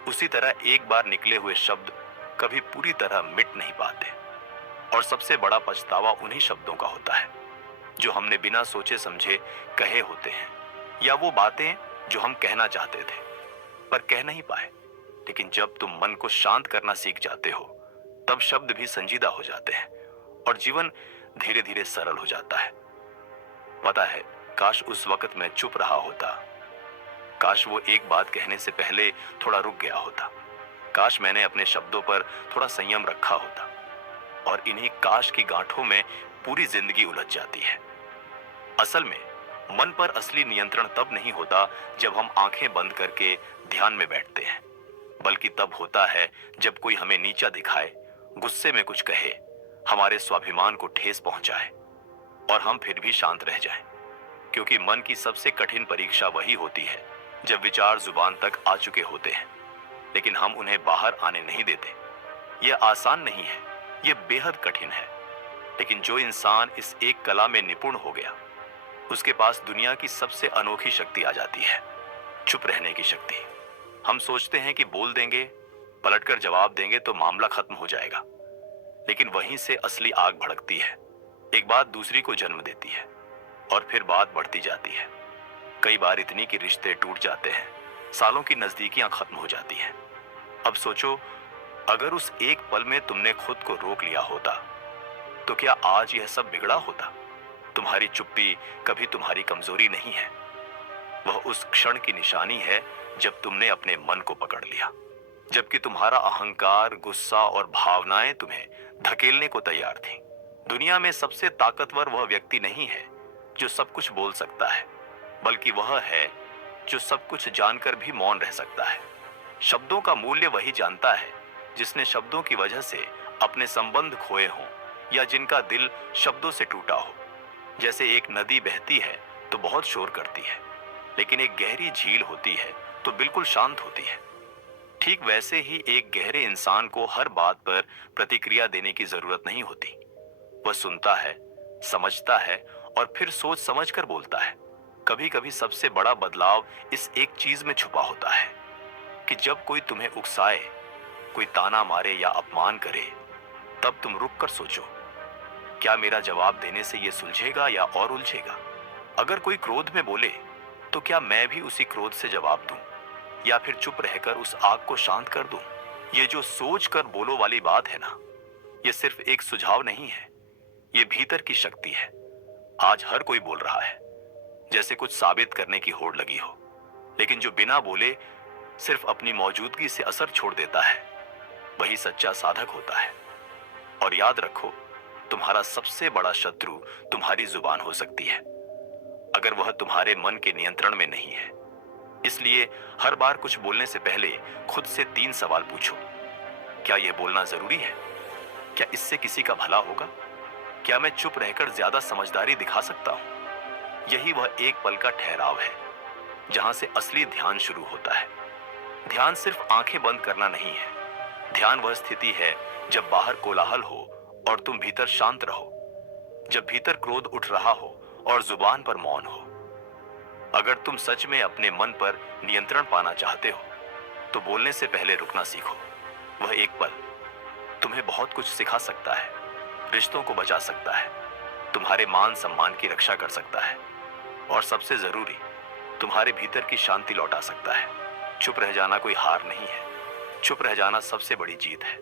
उसी तरह एक बार निकले हुए शब्द कभी पूरी तरह मिट नहीं पाते। और सबसे बड़ा पछतावा उन्हीं शब्दों का होता है जो हमने बिना सोचे समझे कहे होते हैं, या वो बातें जो हम कहना चाहते थे पर कह नहीं पाए। लेकिन जब तुम मन को शांत करना सीख जाते हो, तब शब्द भी संजीदा हो जाते हैं और जीवन धीरे धीरे सरल हो जाता है। पता है, काश उस वक्त मैं चुप रहा होता, काश वो एक बात कहने से पहले थोड़ा रुक गया होता, काश मैंने अपने शब्दों पर थोड़ा संयम रखा होता। और इन्हीं काश की गांठों में पूरी जिंदगी उलझ जाती है। असल में मन पर असली नियंत्रण तब नहीं होता जब हम आंखें बंद करके ध्यान में बैठते हैं। बल्कि तब होता है जब कोई हमें नीचा दिखाए, गुस्से में कुछ कहे, हमारे स्वाभिमान को ठेस पहुंचाए, और हम फिर भी शांत रह जाएं। क्योंकि मन की सबसे कठिन परीक्षा वही होती है जब विचार जुबान तक आ चुके होते हैं, लेकिन हम उन्हें बाहर आने नहीं देते। यह आसान नहीं है, यह बेहद कठिन है। लेकिन जो इंसान इस एक कला में निपुण हो गया, उसके पास दुनिया की सबसे अनोखी शक्ति आ जाती है, चुप रहने की शक्ति। हम सोचते हैं कि बोल देंगे, पलटकर जवाब देंगे तो मामला खत्म हो जाएगा, लेकिन वहीं से असली आग भड़कती है। एक बात दूसरी को जन्म देती है और फिर बात बढ़ती जाती है। कई बार इतनी कि रिश्ते टूट जाते हैं, सालों की नजदीकियां खत्म हो जाती हैं। अब सोचो, अगर उस एक पल में तुमने खुद को रोक लिया होता तो क्या आज यह सब बिगड़ा होता? तुम्हारी चुप्पी कभी तुम्हारी कमजोरी नहीं है, वह उस क्षण की निशानी है जब तुमने अपने मन को पकड़ लिया, जबकि तुम्हारा अहंकार, गुस्सा और भावनाएं तुम्हें धकेलने को तैयार थीं। दुनिया में सबसे ताकतवर वह व्यक्ति नहीं है जो सब कुछ बोल सकता है, बल्कि वह है जो सब कुछ जानकर भी मौन रह सकता है। शब्दों का मूल्य वही जानता है जिसने शब्दों की वजह से अपने संबंध खोए हों या जिनका दिल शब्दों से टूटा हो। जैसे एक नदी बहती है तो बहुत शोर करती है, लेकिन एक गहरी झील होती है तो बिल्कुल शांत होती है। ठीक वैसे ही एक गहरे इंसान को हर बात पर प्रतिक्रिया देने की जरूरत नहीं होती। वह सुनता है, समझता है और फिर सोच समझकर बोलता है। कभी कभी सबसे बड़ा बदलाव इस एक चीज में छुपा होता है कि जब कोई तुम्हें उकसाए, कोई ताना मारे या अपमान करे, तब तुम रुक कर सोचो, क्या मेरा जवाब देने से यह सुलझेगा या और उलझेगा? अगर कोई क्रोध में बोले तो क्या मैं भी उसी क्रोध से जवाब दूं या फिर चुप रहकर उस आग को शांत कर दूं? ये जो सोच कर बोलो वाली बात है ना, ये सिर्फ एक सुझाव नहीं है, ये भीतर की शक्ति है। आज हर कोई बोल रहा है, जैसे कुछ साबित करने की होड़ लगी हो, लेकिन जो बिना बोले सिर्फ अपनी मौजूदगी से असर छोड़ देता है, वही सच्चा साधक होता है। और याद रखो, तुम्हारा सबसे बड़ा शत्रु तुम्हारी जुबान हो सकती है, अगर वह तुम्हारे मन के नियंत्रण में नहीं है। इसलिए हर बार कुछ बोलने से पहले खुद से 3 सवाल पूछो। क्या यह बोलना जरूरी है? क्या इससे किसी का भला होगा? क्या मैं चुप रहकर ज्यादा समझदारी दिखा सकता हूं? यही वह एक पल का ठहराव है जहां से असली ध्यान शुरू होता है। ध्यान सिर्फ आंखें बंद करना नहीं है, ध्यान वह स्थिति है जब बाहर कोलाहल हो और तुम भीतर शांत रहो, जब भीतर क्रोध उठ रहा हो और जुबान पर मौन हो। अगर तुम सच में अपने मन पर नियंत्रण पाना चाहते हो तो बोलने से पहले रुकना सीखो। वह एक पल तुम्हें बहुत कुछ सिखा सकता है, रिश्तों को बचा सकता है, तुम्हारे मान सम्मान की रक्षा कर सकता है, और सबसे जरूरी, तुम्हारे भीतर की शांति लौटा सकता है। चुप रह जाना कोई हार नहीं है, चुप रह जाना सबसे बड़ी जीत है।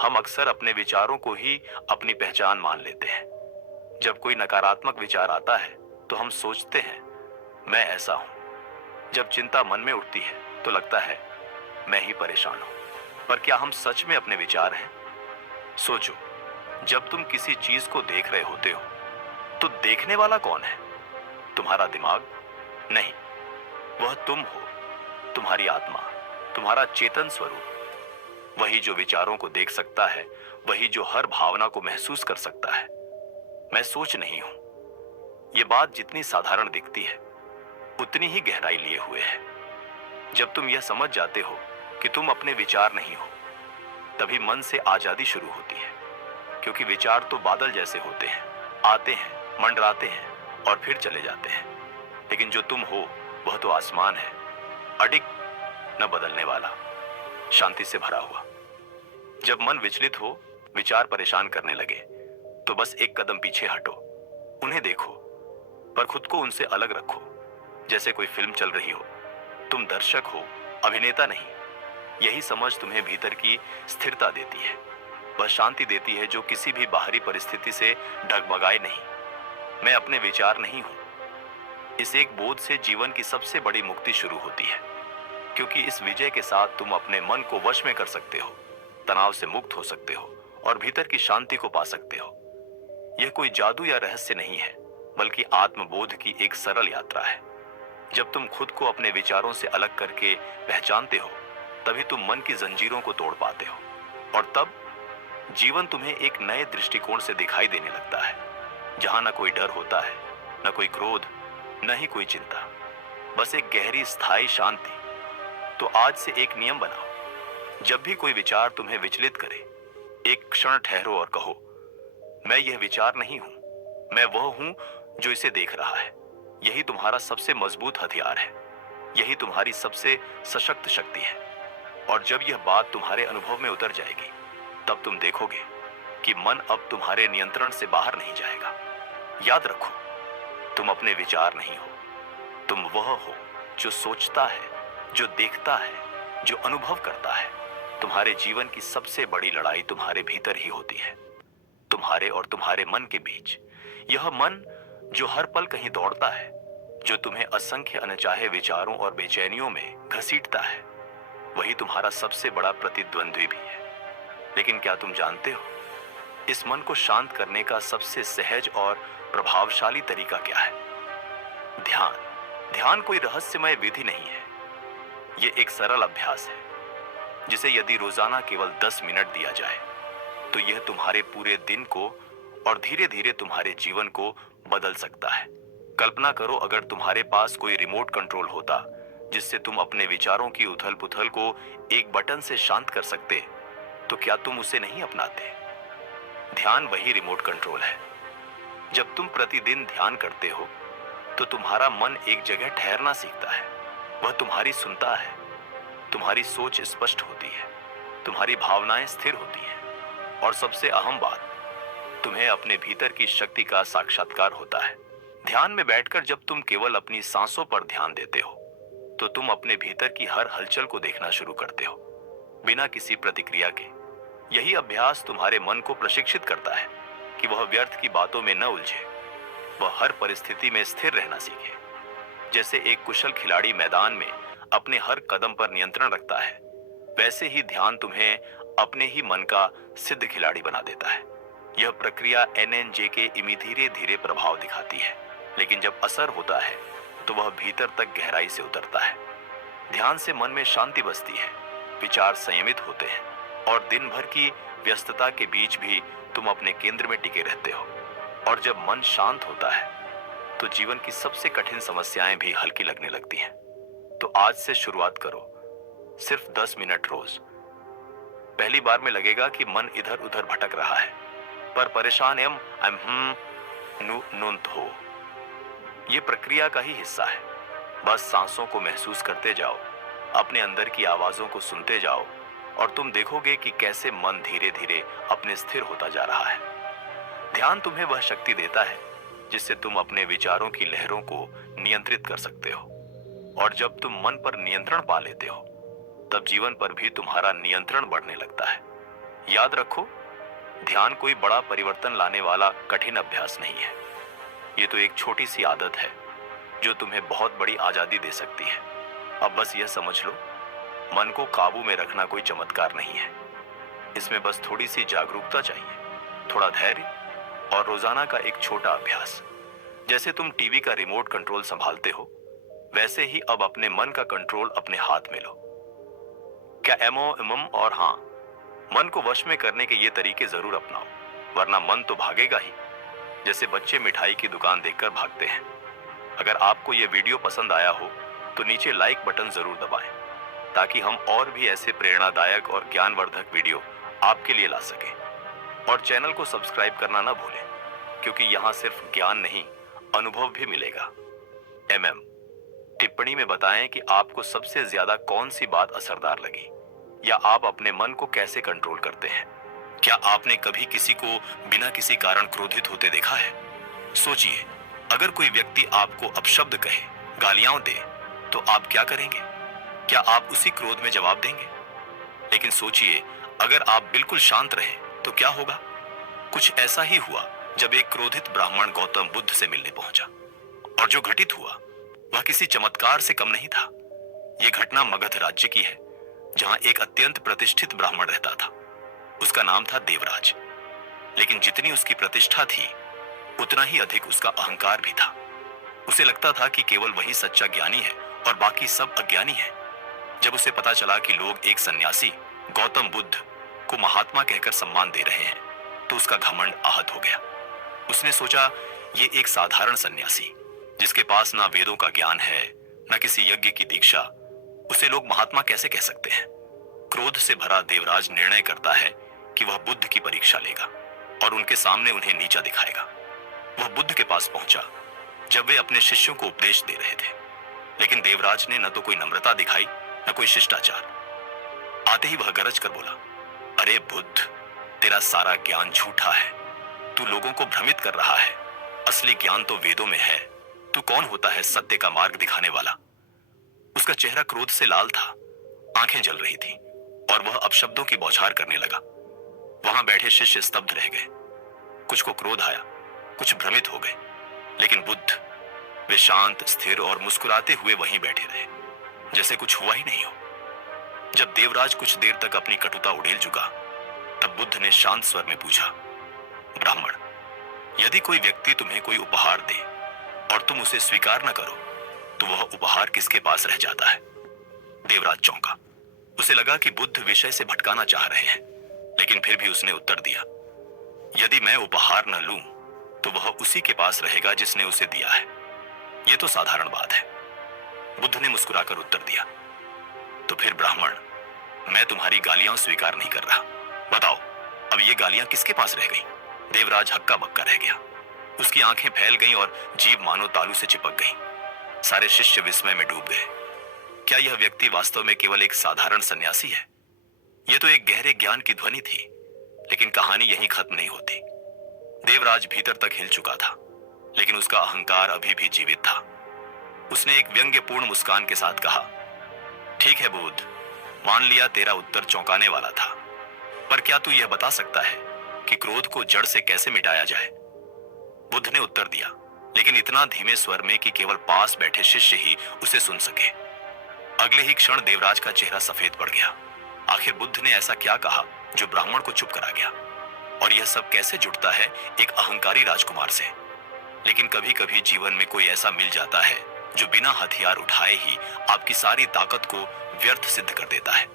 हम अक्सर अपने विचारों को ही अपनी पहचान मान लेते हैं। जब कोई नकारात्मक विचार आता है तो हम सोचते हैं, मैं ऐसा हूं। जब चिंता मन में उठती है तो लगता है, मैं ही परेशान हूं। पर क्या हम सच में अपने विचार हैं? सोचो, जब तुम किसी चीज को देख रहे होते हो तो देखने वाला कौन है? तुम्हारा दिमाग? नहीं, वह तुम हो, तुम्हारी आत्मा, तुम्हारा चेतन स्वरूप। वही जो विचारों को देख सकता है, वही जो हर भावना को महसूस कर सकता है। मैं सोच नहीं हूं। यह बात जितनी साधारण दिखती है उतनी ही गहराई लिए हुए है। जब तुम यह समझ जाते हो कि तुम अपने विचार नहीं हो, तभी मन से आजादी शुरू होती है। क्योंकि विचार तो बादल जैसे होते हैं, आते हैं, मंडराते हैं और फिर चले जाते हैं। लेकिन जो तुम हो वह तो आसमान है, अडिग, न बदलने वाला, शांति से भरा हुआ। जब मन विचलित हो, विचार परेशान करने लगे, तो बस एक कदम पीछे हटो, उन्हें देखो, पर खुद को उनसे अलग रखो। जैसे कोई फिल्म चल रही हो, तुम दर्शक हो, अभिनेता नहीं। यही समझ तुम्हें भीतर की स्थिरता देती है, वह शांति देती है जो किसी भी बाहरी परिस्थिति से डगमगाए नहीं। मैं अपने विचार नहीं हूं। इस एक बोध से जीवन की सबसे बड़ी मुक्ति शुरू होती है, क्योंकि इस विजय के साथ तुम अपने मन को वश में कर सकते हो, तनाव से मुक्त हो सकते हो और भीतर की शांति को पा सकते हो। यह कोई जादू या रहस्य नहीं है, बल्कि आत्मबोध की एक सरल यात्रा है। जब तुम खुद को अपने विचारों से अलग करके पहचानते हो, तभी तुम मन की जंजीरों को तोड़ पाते हो, और तब जीवन तुम्हें एक नए दृष्टिकोण से दिखाई देने लगता है, जहां न कोई डर होता है, न कोई क्रोध, न ही कोई चिंता, बस एक गहरी स्थायी शांति। तो आज से एक नियम बनाओ, जब भी कोई विचार तुम्हें विचलित करे, एक क्षण ठहरो और कहो, मैं यह विचार नहीं हूं, मैं वह हूं जो इसे देख रहा है। यही तुम्हारा सबसे मजबूत हथियार है, यही तुम्हारी सबसे सशक्त शक्ति है। और जब यह बात तुम्हारे अनुभव में उतर जाएगी, तब तुम देखोगे कि मन अब तुम्हारे नियंत्रण से बाहर नहीं जाएगा। याद रखो, तुम अपने विचार नहीं हो, तुम वह हो जो सोचता है, जो देखता है, जो अनुभव करता है। तुम्हारे जीवन की सबसे बड़ी लड़ाई तुम्हारे भीतर ही होती है, तुम्हारे और तुम्हारे मन के बीच। यह मन जो हर पल कहीं दौड़ता है, जो तुम्हें असंख्य अनचाहे विचारों और बेचैनियों में घसीटता है, वही तुम्हारा सबसे बड़ा प्रतिद्वंद्वी भी है। लेकिन क्या तुम जानते हो, इस मन को शांत करने का सबसे सहज और प्रभावशाली तरीका क्या है? ध्यान। ध्यान कोई रहस्यमय विधि नहीं है, यह एक सरल अभ्यास है, जिसे यदि रोजाना केवल 10 मिनट दिया जाए, तो यह तुम्हारे पूरे दिन को और धीरे धीरे तुम्हारे जीवन को बदल सकता है। कल्पना करो, अगर तुम्हारे पास कोई रिमोट कंट्रोल होता, जिससे तुम अपने विचारों की उथल पुथल को एक बटन से शांत कर सकते, तो क्या तुम उसे नहीं अपनाते? ध्यान वही रिमोट कंट्रोल है। जब तुम प्रतिदिन ध्यान करते हो, तो तुम्हारा मन एक जगह ठहरना सीखता है, वह तुम्हारी सुनता है, तुम्हारी सोच स्पष्ट होती है, तुम्हारी भावनाएं स्थिर होती हैं, और सबसे अहम बात, तुम्हें अपने भीतर की शक्ति का साक्षात्कार होता है। ध्यान में बैठकर जब तुम केवल अपनी सांसों पर ध्यान देते हो, तो तुम अपने भीतर की हर हलचल को देखना शुरू करते हो, बिना किसी प्रतिक्रिया के। यही अभ्यास तुम्हारे मन को प्रशिक्षित करता है कि वह व्यर्थ की बातों में न उलझे, वह हर परिस्थिति में स्थिर रहना सीखे। जैसे एक कुशल खिलाड़ी मैदान में अपने हर कदम पर नियंत्रण रखता है, वैसे ही ध्यान तुम्हें अपने ही मन का सिद्ध खिलाड़ी बना देता है। यह प्रक्रिया NNJ के इमी धीरे धीरे प्रभाव दिखाती है, लेकिन जब असर होता है, तो वह भीतर तक गहराई से उतरता है। ध्यान से मन में शांति बसती है, विचार संयमित होते हैं, और दिन भर की व्यस्तता के बीच भी तुम अपने केंद्र में टिके रहते हो। और जब मन शांत होता है, तो जीवन की सबसे कठिन समस्याएं भी हल्की लगने लगती हैं। तो आज से शुरुआत करो, सिर्फ 10 मिनट रोज। पहली बार में लगेगा कि मन इधर उधर भटक रहा है, पर परेशान हो। ये प्रक्रिया का ही हिस्सा है। बस सांसों को महसूस करते जाओ, अपने अंदर की आवाजों को सुनते जाओ, और तुम देखोगे कि कैसे मन धीरे धीरे अपने स्थिर होता जा रहा है। ध्यान तुम्हें वह शक्ति देता है जिससे तुम अपने विचारों की लहरों को नियंत्रित कर सकते हो। और जब तुम मन पर नियंत्रण पा लेते हो, तब जीवन पर भी तुम्हारा नियंत्रण बढ़ने लगता है। याद रखो, ध्यान कोई बड़ा परिवर्तन लाने वाला कठिन अभ्यास नहीं है। ये तो एक छोटी सी आदत है जो तुम्हें बहुत बड़ी आजादी दे सकती है। अब बस यह समझ लो, मन को काबू में रखना कोई चमत्कार नहीं है। इसमें बस थोड़ी सी जागरूकता चाहिए, थोड़ा धैर्य, और रोजाना का एक छोटा अभ्यास। जैसे तुम टीवी का रिमोट कंट्रोल संभालते हो, वैसे ही अब अपने मन का कंट्रोल अपने हाथ में लो। क्या और हाँ, मन को वश में करने के ये तरीके जरूर अपनाओ, वरना मन तो भागेगा ही, जैसे बच्चे मिठाई की दुकान देखकर भागते हैं। अगर आपको ये वीडियो पसंद आया हो, तो नीचे लाइक बटन जरूर दबाएं, ताकि हम और भी ऐसे प्रेरणादायक और ज्ञानवर्धक वीडियो आपके लिए ला सकें। और चैनल को सब्सक्राइब करना ना भूलें, क्योंकि यहाँ सिर्फ ज्ञान नहीं, अनुभव भी मिलेगा। टिप्पणी में बताएं कि आपको सबसे ज्यादा कौन सी बात असरदार लगी, या आप अपने मन को कैसे कंट्रोल करते हैं। क्या आपने कभी किसी को बिना किसी कारण क्रोधित होते देखा है? सोचिए, अगर कोई व्यक्ति आपको अपशब्द कहे, गालियां दे, तो आप क्या करेंगे? क्या आप उसी क्रोध में जवाब देंगे? लेकिन सोचिए, अगर आप बिल्कुल शांत रहे, तो क्या होगा? कुछ ऐसा ही हुआ जब एक क्रोधित ब्राह्मण गौतम बुद्ध से मिलने पहुंचा, और जो घटित हुआ वह किसी चमत्कार से कम नहीं था। यह घटना मगध राज्य की है, जहां एक अत्यंत प्रतिष्ठित ब्राह्मण रहता था। उसका नाम था देवराज। लेकिन जितनी उसकी प्रतिष्ठा थी, उतना ही अधिक उसका अहंकार भी था। उसे लगता था कि केवल वही सच्चा ज्ञानी है और बाकी सब अज्ञानी है। जब उसे पता चला कि लोग एक सन्यासी गौतम बुद्ध को महात्मा कहकर सम्मान दे रहे हैं, तो उसका घमंड आहत हो गया। उसने सोचा, ये एक साधारण सन्यासी जिसके पास ना वेदों का ज्ञान है, ना किसी यज्ञ की दीक्षा, उसे लोग महात्मा कैसे कह सकते हैं। क्रोध से भरा देवराज निर्णय करता है कि वह बुद्ध की परीक्षा लेगा और उनके सामने उन्हें नीचा दिखाएगा। वह बुद्ध के पास पहुंचा जब वे अपने शिष्यों को उपदेश दे रहे थे, लेकिन देवराज ने न तो कोई नम्रता दिखाई, न कोई शिष्टाचार। आते ही वह गरज कर बोला, अरे बुद्ध, तेरा सारा ज्ञान झूठा है। तू लोगों को भ्रमित कर रहा है। असली ज्ञान तो वेदों में है। तू कौन होता है सत्य का मार्ग दिखाने वाला? उसका चेहरा क्रोध से लाल था, आंखें जल रही थी और वह अपशब्दों की बौछार करने लगा। वहां बैठे शिष्य स्तब्ध रह गए। कुछ को क्रोध आया, कुछ भ्रमित हो गए, लेकिन बुद्ध, वे शांत, स्थिर और मुस्कुराते हुए वहीं बैठे रहे, जैसे कुछ हुआ ही नहीं हो। जब देवराज कुछ देर तक अपनी कटुता उड़ेल चुका, तब बुद्ध ने शांत स्वर में पूछा, ब्राह्मण, यदि कोई व्यक्ति तुम्हें कोई उपहार दे और तुम उसे स्वीकार न करो, तो वह उपहार किसके पास रह जाता है? देवराज चौंका। उसे लगा कि बुद्ध विषय से भटकाना चाह रहे हैं, लेकिन फिर भी उसने उत्तर दिया, यदि मैं उपहार न लूं, तो वह उसी के पास रहेगा जिसने उसे दिया है। यह तो साधारण बात है। बुद्ध ने मुस्कुराकर उत्तर दिया, तो फिर ब्राह्मण, मैं तुम्हारी गालियां स्वीकार नहीं कर रहा। बताओ, अब ये गालियां किसके पास रह गई? देवराज हक्का बक्का रह गया। उसकी आंखें फैल गईं और जीभ मानो तालू से चिपक गई। सारे शिष्य विस्मय में डूब गए। क्या यह व्यक्ति वास्तव में केवल एक साधारण सन्यासी है? यह तो एक गहरे ज्ञान की ध्वनि थी, लेकिन कहानी यहीं खत्म नहीं होती। देवराज भीतर तक हिल चुका था, लेकिन उसका अहंकार अभी भी जीवित था। उसने एक व्यंग्यपूर्ण मुस्कान के साथ कहा, ठीक है बुद्ध, मान लिया तेरा उत्तर चौंकाने वाला था, पर क्या तू यह बता सकता है कि क्रोध को जड़ से कैसे मिटाया जाए? बुद्ध ने उत्तर दिया, लेकिन इतना धीमे स्वर में कि केवल पास बैठे शिष्य ही उसे सुन सके। अगले ही क्षण देवराज का चेहरा सफेद पड़ गया। आखिर बुद्ध ने ऐसा क्या कहा जो ब्राह्मण को चुप करा गया? और यह सब कैसे जुड़ता है एक अहंकारी राजकुमार से? लेकिन कभी कभी जीवन में कोई ऐसा मिल जाता है जो बिना हथियार उठाए ही आपकी सारी ताकत को व्यर्थ सिद्ध कर देता है।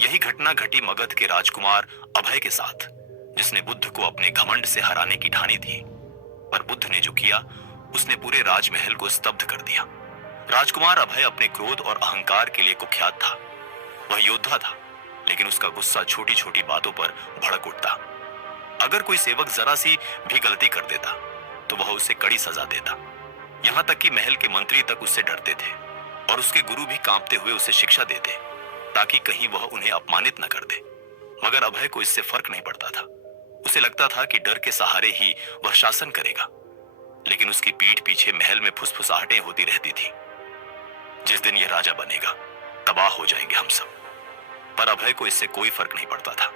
यही घटना घटी मगध के राजकुमार अभय के साथ, जिसने बुद्ध को अपने घमंड से हराने की ठानी थी। पर बुद्ध ने जो किया, उसने पूरे राजमहल को स्तब्ध कर दिया। राजकुमार अभय अपने क्रोध और अहंकार के लिए कुख्यात था। वह योद्धा था, लेकिन उसका गुस्सा छोटी छोटी बातों पर भड़क उठता। अगर कोई सेवक जरा सी भी गलती कर देता, तो वह उसे कड़ी सजा देता। यहां तक कि महल के मंत्री तक उससे डरते थे और उसके गुरु भी कांपते हुए उसे शिक्षा देते, ताकि कहीं वह उन्हें अपमानित न कर दे। मगर अभय को इससे फर्क नहीं पड़ता था। उसे लगता था कि डर के सहारे ही वह शासन करेगा, लेकिन उसकी पीठ पीछे महल में फुसफुसाहटें होती रहती थी, जिस दिन यह राजा बनेगा, तबाह हो जाएंगे हम सब। पर अभय को इससे कोई फर्क नहीं पड़ता था।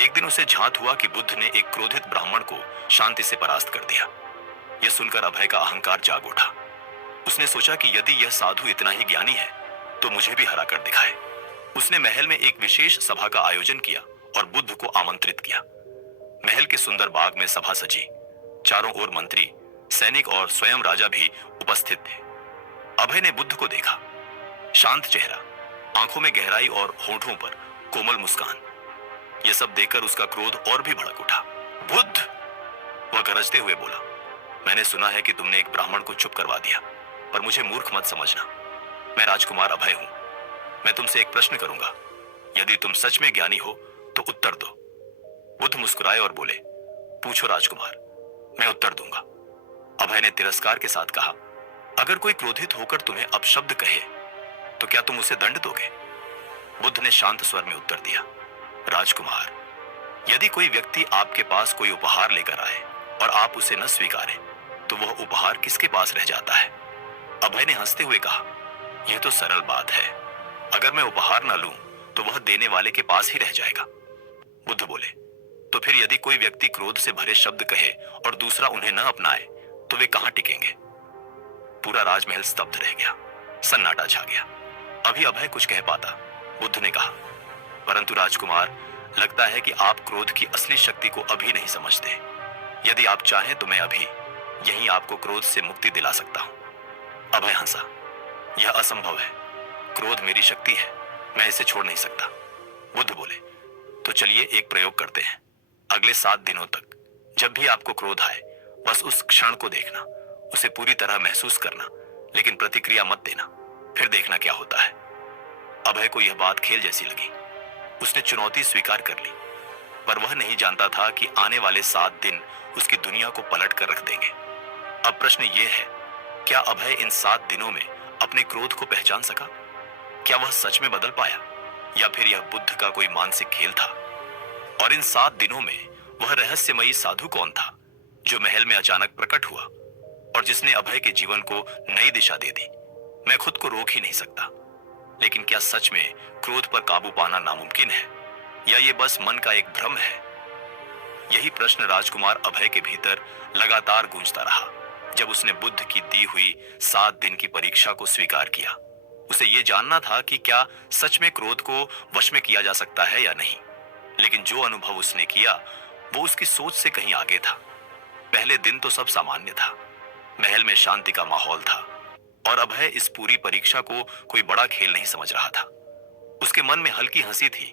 एक दिन उसे झांत हुआ कि बुद्ध ने एक क्रोधित ब्राह्मण को शांति से परास्त कर दिया। यह सुनकर अभय का अहंकार जाग उठा। उसने सोचा कि यदि यह साधु इतना ही ज्ञानी है, तो मुझे भी हरा कर दिखाए। उसने महल में एक विशेष सभा का आयोजन किया और बुद्ध को आमंत्रित किया। महल के सुंदर बाग में सभा सजी। चारों ओर मंत्री, सैनिक और स्वयं राजा भी उपस्थित थे। अभय ने बुद्ध को देखा। शांत चेहरा, आंखों में गहराई और होठों पर कोमल मुस्कान। यह सब देखकर उसका क्रोध और भी भड़क उठा। बुद्ध, वह गरजते हुए बोला, मैंने सुना है कि तुमने एक ब्राह्मण को चुप करवा दिया, पर मुझे मूर्ख मत समझना। मैं राजकुमार अभय हूं। मैं तुमसे एक प्रश्न करूंगा। यदि तुम सच में ज्ञानी हो तो उत्तर दो। बुद्ध मुस्कुराए और बोले, पूछो राजकुमार, मैं उत्तर दूंगा। अभय ने तिरस्कार के साथ कहा, अगर कोई क्रोधित होकर तुम्हें अपशब्द कहे, तो क्या तुम उसे दंड दोगे? बुद्ध ने शांत स्वर में उत्तर दिया, राजकुमार, यदि कोई व्यक्ति आपके पास कोई उपहार लेकर आए और आप उसे न स्वीकारें, तो वह उपहार किसके पास रह जाता है? अभय ने हंसते हुए कहा, यह तो सरल बात है। अगर मैं उपहार न लूं, तो वह देने वाले के पास ही रह जाएगा। बुद्ध बोले, तो फिर यदि कोई व्यक्ति क्रोध से भरे शब्द कहे और दूसरा उन्हें न अपनाए, तो वे कहां टिकेंगे? पूरा राजमहल स्तब्ध रह गया। सन्नाटा छा गया। अभी अभय कुछ कह पाता। बुद्ध ने कहा, परंतु राजकुमार, लगता है कि आप क्रोध की असली शक्ति को अभी नहीं समझते। यदि आप चाहें तो मैं अभी यहीं आपको क्रोध से मुक्ति दिला सकता हूं। अभय हंसा, यह असंभव है। क्रोध मेरी शक्ति है मैं इसे छोड़ नहीं सकता। बुद्ध बोले, तो चलिए एक प्रयोग करते हैं। अगले 7 दिनों तक जब भी आपको क्रोध आए, बस उस क्षण को देखना, उसे पूरी तरह महसूस करना, लेकिन प्रतिक्रिया मत देना। फिर देखना क्या होता है। अभय को यह बात खेल जैसी लगी। उसने चुनौती स्वीकार कर ली, पर वह नहीं जानता था कि आने वाले 7 दिन उसकी दुनिया को पलट कर रख देंगे। अब प्रश्न यह है, क्या अभय इन 7 दिनों में अपने क्रोध को पहचान सका? क्या वह सच में बदल पाया, या फिर यह बुद्ध का कोई मानसिक खेल था? और इन 7 दिनों में वह रहस्यमयी साधु कौन था जो महल में अचानक प्रकट हुआ और जिसने अभय के जीवन को नई दिशा दे दी? मैं खुद को रोक ही नहीं सकता, लेकिन क्या सच में क्रोध पर काबू पाना नामुमकिन है, या ये बस मन का एक भ्रम है? यही प्रश्न राजकुमार अभय के भीतर लगातार गूंजता रहा जब उसने बुद्ध की दी हुई 7 दिन की परीक्षा को स्वीकार किया। उसे यह जानना था कि क्या सच में क्रोध को वश में किया जा सकता है या नहीं, लेकिन जो अनुभव उसने किया वो उसकी सोच से कहीं आगे था। पहले दिन तो सब सामान्य था, महल में शांति का माहौल था, और अभय इस पूरी परीक्षा को कोई बड़ा खेल नहीं समझ रहा था। उसके मन में हल्की हंसी थी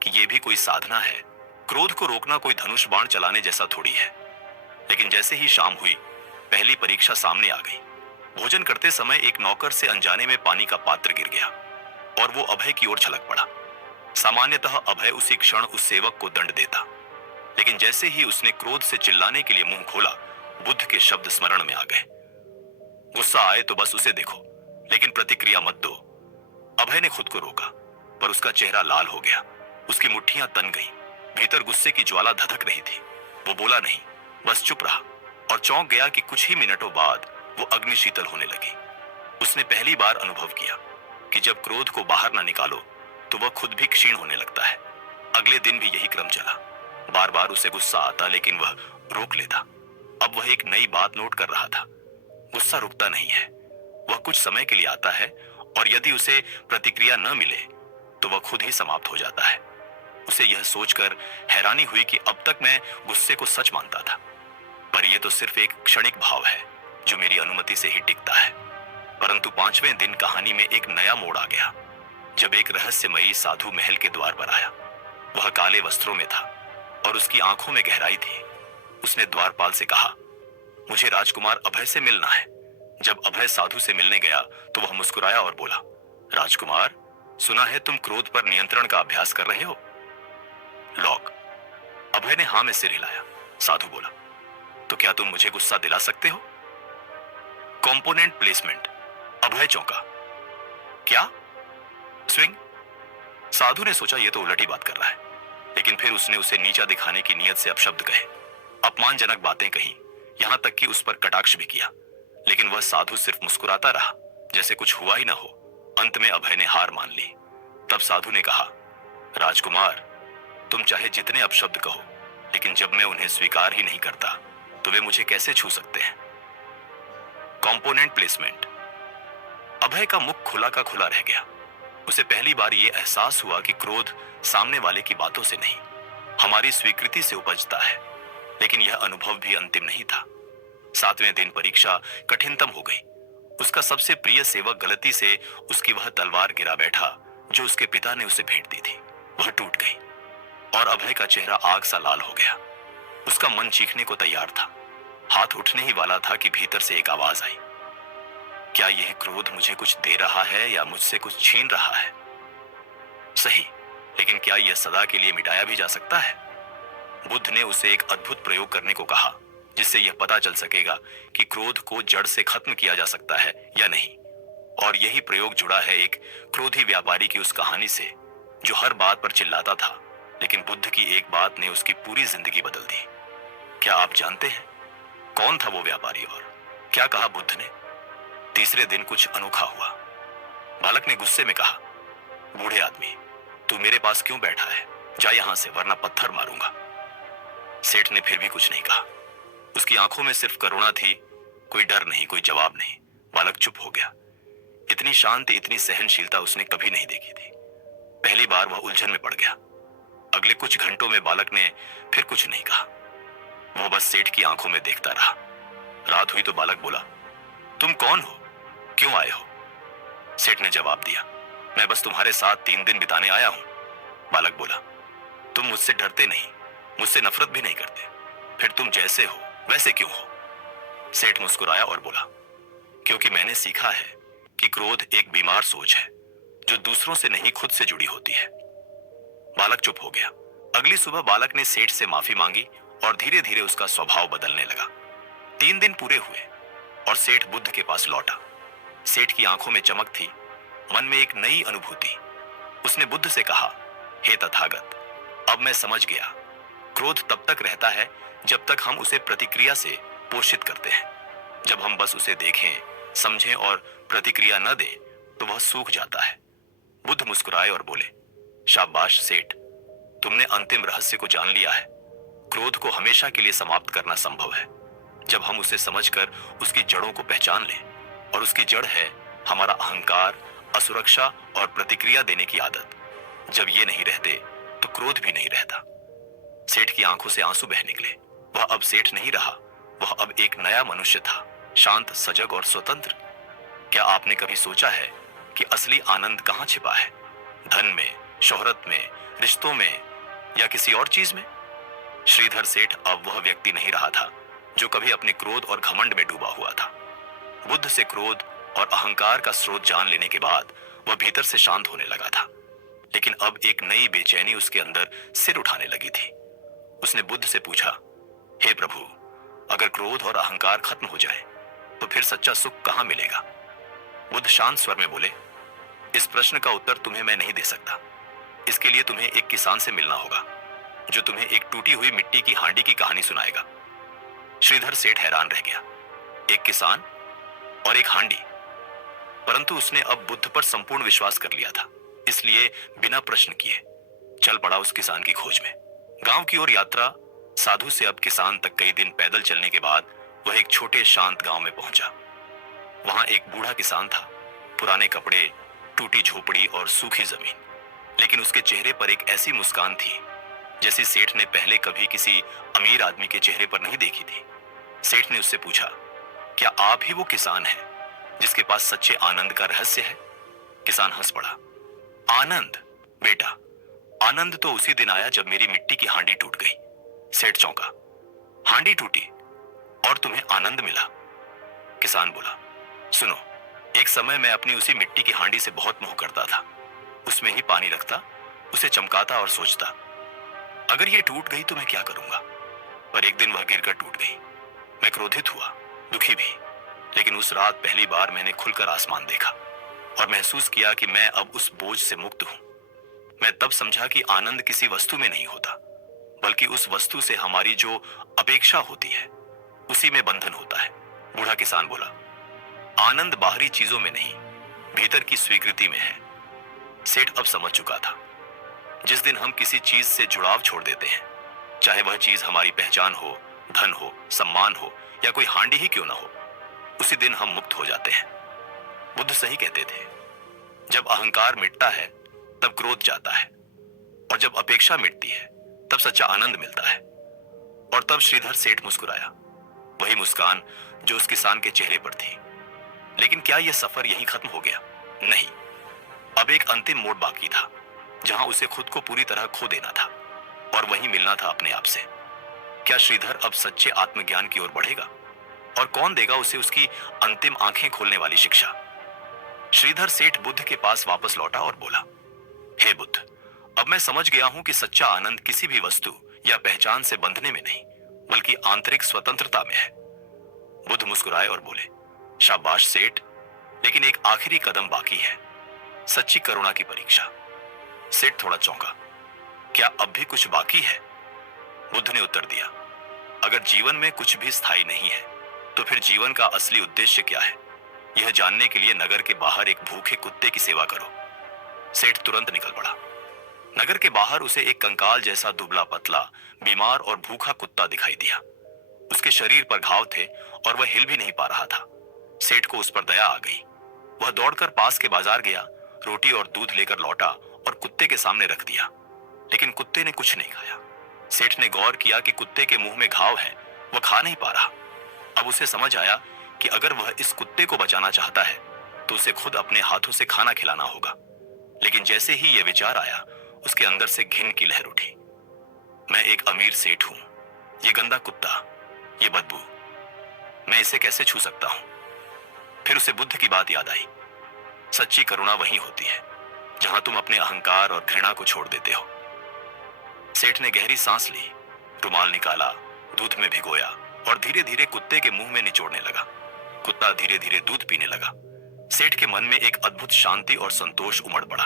कि यह भी कोई साधना है, क्रोध को रोकना कोई धनुष बाण चलाने जैसा थोड़ी है। लेकिन जैसे ही शाम हुई, पहली परीक्षा सामने आ गई। भोजन करते समय एक नौकर से अनजाने में पानी का पात्र गिर गया और वो अभय की ओर छलक पड़ा। सामान्यतः अभय उसी क्षण उस सेवक को दंड देता, लेकिन जैसे ही उसने क्रोध से चिल्लाने के लिए मुंह खोला, बुद्ध के शब्द स्मरण में आ गए, गुस्सा आए तो बस उसे देखो, लेकिन प्रतिक्रिया मत दो। अभय ने खुद को रोका, पर उसका चेहरा लाल हो गया, उसकी मुट्ठियां तन गई, भीतर गुस्से की ज्वाला धधक रही थी। वो बोला नहीं, बस चुप रहा और चौंक गया कि कुछ ही मिनटों बाद वो अग्नि शीतल होने लगी। उसने पहली बार अनुभव किया कि जब क्रोध को बाहर ना निकालो तो वह खुद भी क्षीण होने लगता है। अगले दिन भी यही क्रम चला। बार बार उसे गुस्सा आता, लेकिन वह रोक लेता। अब वह एक नई बात नोट कर रहा था, गुस्सा रुकता नहीं है, वह कुछ समय के लिए आता है, और यदि उसे प्रतिक्रिया न मिले तो वह खुद ही समाप्त हो जाता है। उसे यह सोचकर हैरानी हुई कि अब तक मैं गुस्से को सच मानता था, पर यह तो सिर्फ एक क्षणिक भाव है जो मेरी अनुमति से ही टिकता है। परंतु 5वें दिन कहानी में एक नया मोड़ आ गया, जब एक रहस्यमयी साधु महल के द्वार पर आया। वह काले वस्त्रों में था और उसकी आंखों में गहराई थी। उसने द्वारपाल से कहा, मुझे राजकुमार अभय से मिलना है। जब अभय साधु से मिलने गया तो वह मुस्कुराया और बोला, राजकुमार, सुना है तुम क्रोध पर नियंत्रण का अभ्यास कर रहे हो। लॉक। अभय ने हां में सिर हिलाया। साधु बोला, तो क्या तुम मुझे गुस्सा दिला सकते हो? Component placement. अभय चौंका। क्या? स्विंग? साधु ने सोचा यह तो उलटी बात कर रहा है, लेकिन फिर उसने उसे नीचा दिखाने की नीयत से अपशब्द कहे, अपमानजनक बातें कही, यहां तक कि उस पर कटाक्ष भी किया, लेकिन वह साधु सिर्फ मुस्कुराता रहा, जैसे कुछ हुआ ही ना हो। अंत में अभय ने हार मान ली। तब साधु ने कहा, राजकुमार, तुम चाहे जितने अपशब्द कहो, लेकिन जब मैं उन्हें स्वीकार ही नहीं करता तो वे मुझे कैसे छू सकते हैं? Component placement. अभय का मुख खुला का खुला रह गया। उसे पहली बार यह एहसास हुआ कि क्रोध सामने वाले की बातों से नहीं, हमारी स्वीकृति से उपजता है। लेकिन यह अनुभव भी अंतिम नहीं था। 7वें दिन परीक्षा कठिनतम हो गई। उसका सबसे प्रिय सेवक गलती से उसकी वह तलवार गिरा बैठा जो उसके पिता ने उसे भेंट दी थी। वह टूट गई और अभय का चेहरा आग सा लाल हो गया। उसका मन चीखने को तैयार था, हाथ उठने ही वाला था कि भीतर से एक आवाज आई, क्या यह क्रोध मुझे कुछ दे रहा है या मुझसे कुछ छीन रहा है? सही, लेकिन क्या यह सदा के लिए मिटाया भी जा सकता है? बुद्ध ने उसे एक अद्भुत प्रयोग करने को कहा, जिससे यह पता चल सकेगा कि क्रोध को जड़ से खत्म किया जा सकता है या नहीं। और यही प्रयोग जुड़ा है एक क्रोधी व्यापारी की उस कहानी से, जो हर बात पर चिल्लाता था, लेकिन बुद्ध की एक बात ने उसकी पूरी जिंदगी बदल दी। क्या आप जानते हैं कौन था वो व्यापारी और क्या कहा बुद्ध ने? तीसरे दिन कुछ अनोखा हुआ। बालक ने गुस्से में कहा, बूढ़े आदमी, तू मेरे पास क्यों बैठा है? जा यहां से, वरना पत्थर मारूंगा। सेठ ने फिर भी कुछ नहीं कहा। उसकी आंखों में सिर्फ करुणा थी, कोई डर नहीं, कोई जवाब नहीं। बालक चुप हो गया। इतनी शांति, इतनी सहनशीलता उसने कभी नहीं देखी थी। पहली बार वह उलझन में पड़ गया। अगले कुछ घंटों में बालक ने फिर कुछ नहीं कहा। वह बस सेठ की आंखों में देखता रहा। रात हुई तो बालक बोला, तुम कौन हो? क्यों आए हो? सेठ ने जवाब दिया, मैं बस तुम्हारे साथ 3 दिन बिताने आया हूं। बालक बोला, तुम मुझसे डरते नहीं, मुझसे नफरत भी नहीं करते, फिर तुम जैसे हो वैसे क्यों हो? सेठ मुस्कुराया और बोला, क्योंकि मैंने सीखा है कि क्रोध एक बीमार सोच है जो दूसरों से नहीं खुद से जुड़ी होती है। बालक चुप हो गया। अगली सुबह बालक ने सेठ से माफी मांगी और धीरे धीरे उसका स्वभाव बदलने लगा। 3 दिन पूरे हुए और सेठ बुद्ध के पास लौटा। सेठ की आंखों में चमक थी, मन में एक नई अनुभूति। उसने बुद्ध से कहा, हे तथागत, अब मैं समझ गया, क्रोध तब तक रहता है जब तक हम उसे प्रतिक्रिया से पोषित करते हैं। जब हम बस उसे देखें, समझें और प्रतिक्रिया न दें तो वह सूख जाता है। बुद्ध मुस्कुराए और बोले, शाबाश सेठ, तुमने अंतिम रहस्य को जान लिया है। क्रोध को हमेशा के लिए समाप्त करना संभव है जब हम उसे समझकर उसकी जड़ों को पहचान लें, और उसकी जड़ है हमारा अहंकार, असुरक्षा और प्रतिक्रिया देने की आदत। जब ये नहीं रहते तो क्रोध भी नहीं रहता। सेठ की आंखों से आंसू बह निकले। वह अब सेठ नहीं रहा, वह अब एक नया मनुष्य था, शांत, सजग और स्वतंत्र। क्या आपने कभी सोचा है कि असली आनंद कहां छिपा है? धन में, शोहरत में, रिश्तों में या किसी और चीज में? श्रीधर सेठ अब वह व्यक्ति नहीं रहा था जो कभी अपने क्रोध और घमंड में डूबा हुआ था। बुद्ध से क्रोध और अहंकार का स्रोत जान लेने के बाद वह भीतर से शांत होने लगा था, लेकिन अब एक नई बेचैनी उसके अंदर सिर उठाने लगी थी। उसने बुद्ध से पूछा, हे प्रभु, अगर क्रोध और अहंकार खत्म हो जाए तो फिर सच्चा सुख कहां मिलेगा? बुद्ध शांत स्वर में बोले, इस प्रश्न का उत्तर तुम्हें मैं नहीं दे सकता। इसके लिए तुम्हें एक किसान से मिलना होगा जो तुम्हें एक टूटी हुई मिट्टी की हांडी की कहानी सुनाएगा। श्रीधर सेठ हैरान रह गया। एक किसान और एक हांडी। परंतु उसने अब बुद्ध पर संपूर्ण विश्वास कर लिया था, इसलिए बिना प्रश्न किए चल पड़ा उस किसान की खोज में। गांव की ओर यात्रा साधु से अब किसान तक कई दिन पैदल चलने के बाद वह एक छोटे शांत गांव में पहुंचा। वहां एक बूढ़ा किसान था, पुराने कपड़े, टूटी झोपड़ी और सूखी जमीन, लेकिन उसके चेहरे पर एक ऐसी मुस्कान थी जैसी सेठ ने पहले कभी किसी अमीर आदमी के चेहरे पर नहीं देखी थी। सेठ ने उससे पूछा, क्या आप ही वो किसान हैं जिसके पास सच्चे आनंद का रहस्य है? किसान हंस पड़ा। आनंद? बेटा, आनंद तो उसी दिन आया जब मेरी मिट्टी की हांडी टूट गई। सेठ चौंका। हांडी टूटी और तुम्हें आनंद मिला? किसान बोला, सुनो, एक समय मैं अपनी उसी मिट्टी की हांडी से बहुत मोह करता था। उसमें ही पानी रखता, उसे चमकाता और सोचता, अगर ये टूट गई तो मैं क्या करूंगा? पर एक दिन वह गिरकर टूट गई। मैं क्रोधित हुआ, दुखी भी, लेकिन उस रात पहली बार मैंने खुलकर आसमान देखा और महसूस किया कि मैं अब उस बोझ से मुक्त हूं। मैं तब समझा कि आनंद किसी वस्तु में नहीं होता, बल्कि उस वस्तु से हमारी जो अपेक्षा होती है उसी में बंधन होता है। बूढ़ा किसान बोला, आनंद बाहरी चीजों में नहीं, भीतर की स्वीकृति में है। सेठ अब समझ चुका था, जिस दिन हम किसी चीज से जुड़ाव छोड़ देते हैं, चाहे वह चीज हमारी पहचान हो, धन हो, सम्मान हो या कोई हांडी ही क्यों ना हो, उसी दिन हम मुक्त हो जाते हैं। बुद्ध सही कहते थे, जब अहंकार मिटता है तब क्रोध जाता है, और जब अपेक्षा मिटती है तब सच्चा आनंद मिलता है। और तब श्रीधर सेठ मुस्कुराया, वही मुस्कान जो उस किसान के चेहरे पर थी। लेकिन क्या यह सफर यहीं खत्म हो गया? नहीं, अब एक अंतिम मोड़ बाकी था, जहां उसे खुद को पूरी तरह खो देना था और वहीं मिलना था अपने आप से। क्या श्रीधर अब सच्चे आत्मज्ञान की ओर बढ़ेगा? और कौन देगा उसे उसकी अंतिम आंखें खोलने वाली शिक्षा? श्रीधर सेठ बुद्ध के पास वापस लौटा और बोला, हे बुद्ध, अब मैं समझ गया हूं कि सच्चा आनंद किसी भी वस्तु या पहचान से बंधने में नहीं, बल्कि आंतरिक स्वतंत्रता में है। बुद्ध मुस्कुराए और बोले, शाबाश सेठ, लेकिन एक आखिरी कदम बाकी है, सच्ची करुणा की परीक्षा। सेठ थोड़ा चौंका, क्या अब भी कुछ बाकी है? बुद्ध ने उत्तर दिया, अगर जीवन में कुछ भी स्थायी नहीं है तो फिर जीवन का असली उद्देश्य क्या है, यह जानने के लिए नगर के बाहर एक भूखे कुत्ते की सेवा करो। सेठ तुरंत निकल पड़ा। नगर के बाहर उसे एक कंकाल जैसा दुबला पतला, बीमार और भूखा कुत्ता दिखाई दिया। उसके शरीर पर घाव थे और वह हिल भी नहीं पा रहा था। सेठ को उस पर दया आ गई। वह दौड़कर पास के बाजार गया, रोटी और दूध लेकर लौटा और कुत्ते के सामने रख दिया, लेकिन कुत्ते ने कुछ नहीं खाया। सेठ ने गौर किया कि कुत्ते के मुंह में घाव है, वह खा नहीं पा रहा। अब उसे समझ आया कि अगर वह इस कुत्ते को बचाना चाहता है तो उसे खुद अपने हाथों से खाना खिलाना होगा। लेकिन जैसे ही यह विचार आया, उसके अंदर से घिन की लहर उठी। मैं एक अमीर सेठ हूं, ये गंदा कुत्ता, ये बदबू, मैं इसे कैसे छू सकता हूं? फिर उसे बुद्ध की बात याद आई। सच्ची करुणा वही होती है जहां तुम अपने अहंकार और घृणा को छोड़ देते हो। सेठ ने गहरी सांस ली, रुमाल निकाला, दूध में भिगोया और धीरे धीरे कुत्ते के मुंह में निचोड़ने लगा। कुत्ता धीरे धीरे दूध पीने लगा। सेठ के मन में एक अद्भुत शांति और संतोष उमड़ पड़ा।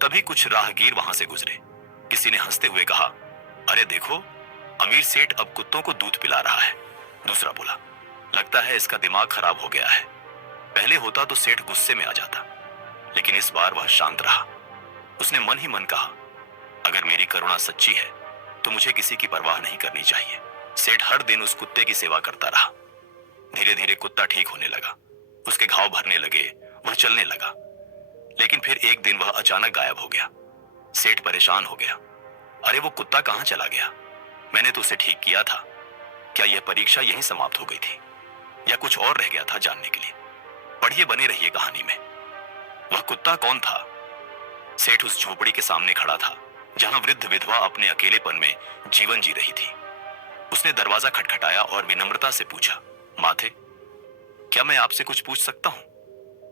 तभी कुछ राहगीर वहां से गुजरे। किसी ने हंसते हुए कहा, अरे देखो, अमीर सेठ अब कुत्तों को दूध पिला रहा है। दूसरा बोला, लगता है इसका दिमाग खराब हो गया है। पहले होता तो सेठ गुस्से में आ जाता, लेकिन इस बार वह शांत रहा। उसने मन ही मन कहा, अगर मेरी करुणा सच्ची है तो मुझे किसी की परवाह नहीं करनी चाहिए। सेठ हर दिन उस कुत्ते की सेवा करता रहा। धीरे धीरे कुत्ता ठीक होने लगा, उसके घाव भरने लगे, वह चलने लगा। लेकिन फिर एक दिन वह अचानक गायब हो गया। सेठ परेशान हो गया। अरे वो कुत्ता कहां चला गया? मैंने तो उसे ठीक किया था। क्या यह परीक्षा यहीं समाप्त हो गई थी या कुछ और रह गया था जानने के लिए? पढ़िए, बने रहिए कहानी में। वह कुत्ता कौन था? सेठ उस झोपड़ी के सामने खड़ा था जहां वृद्ध विधवा अपने अकेलेपन में जीवन जी रही थी। उसने दरवाजा खटखटाया और विनम्रता से पूछा, माथे, क्या मैं आपसे कुछ पूछ सकता हूं?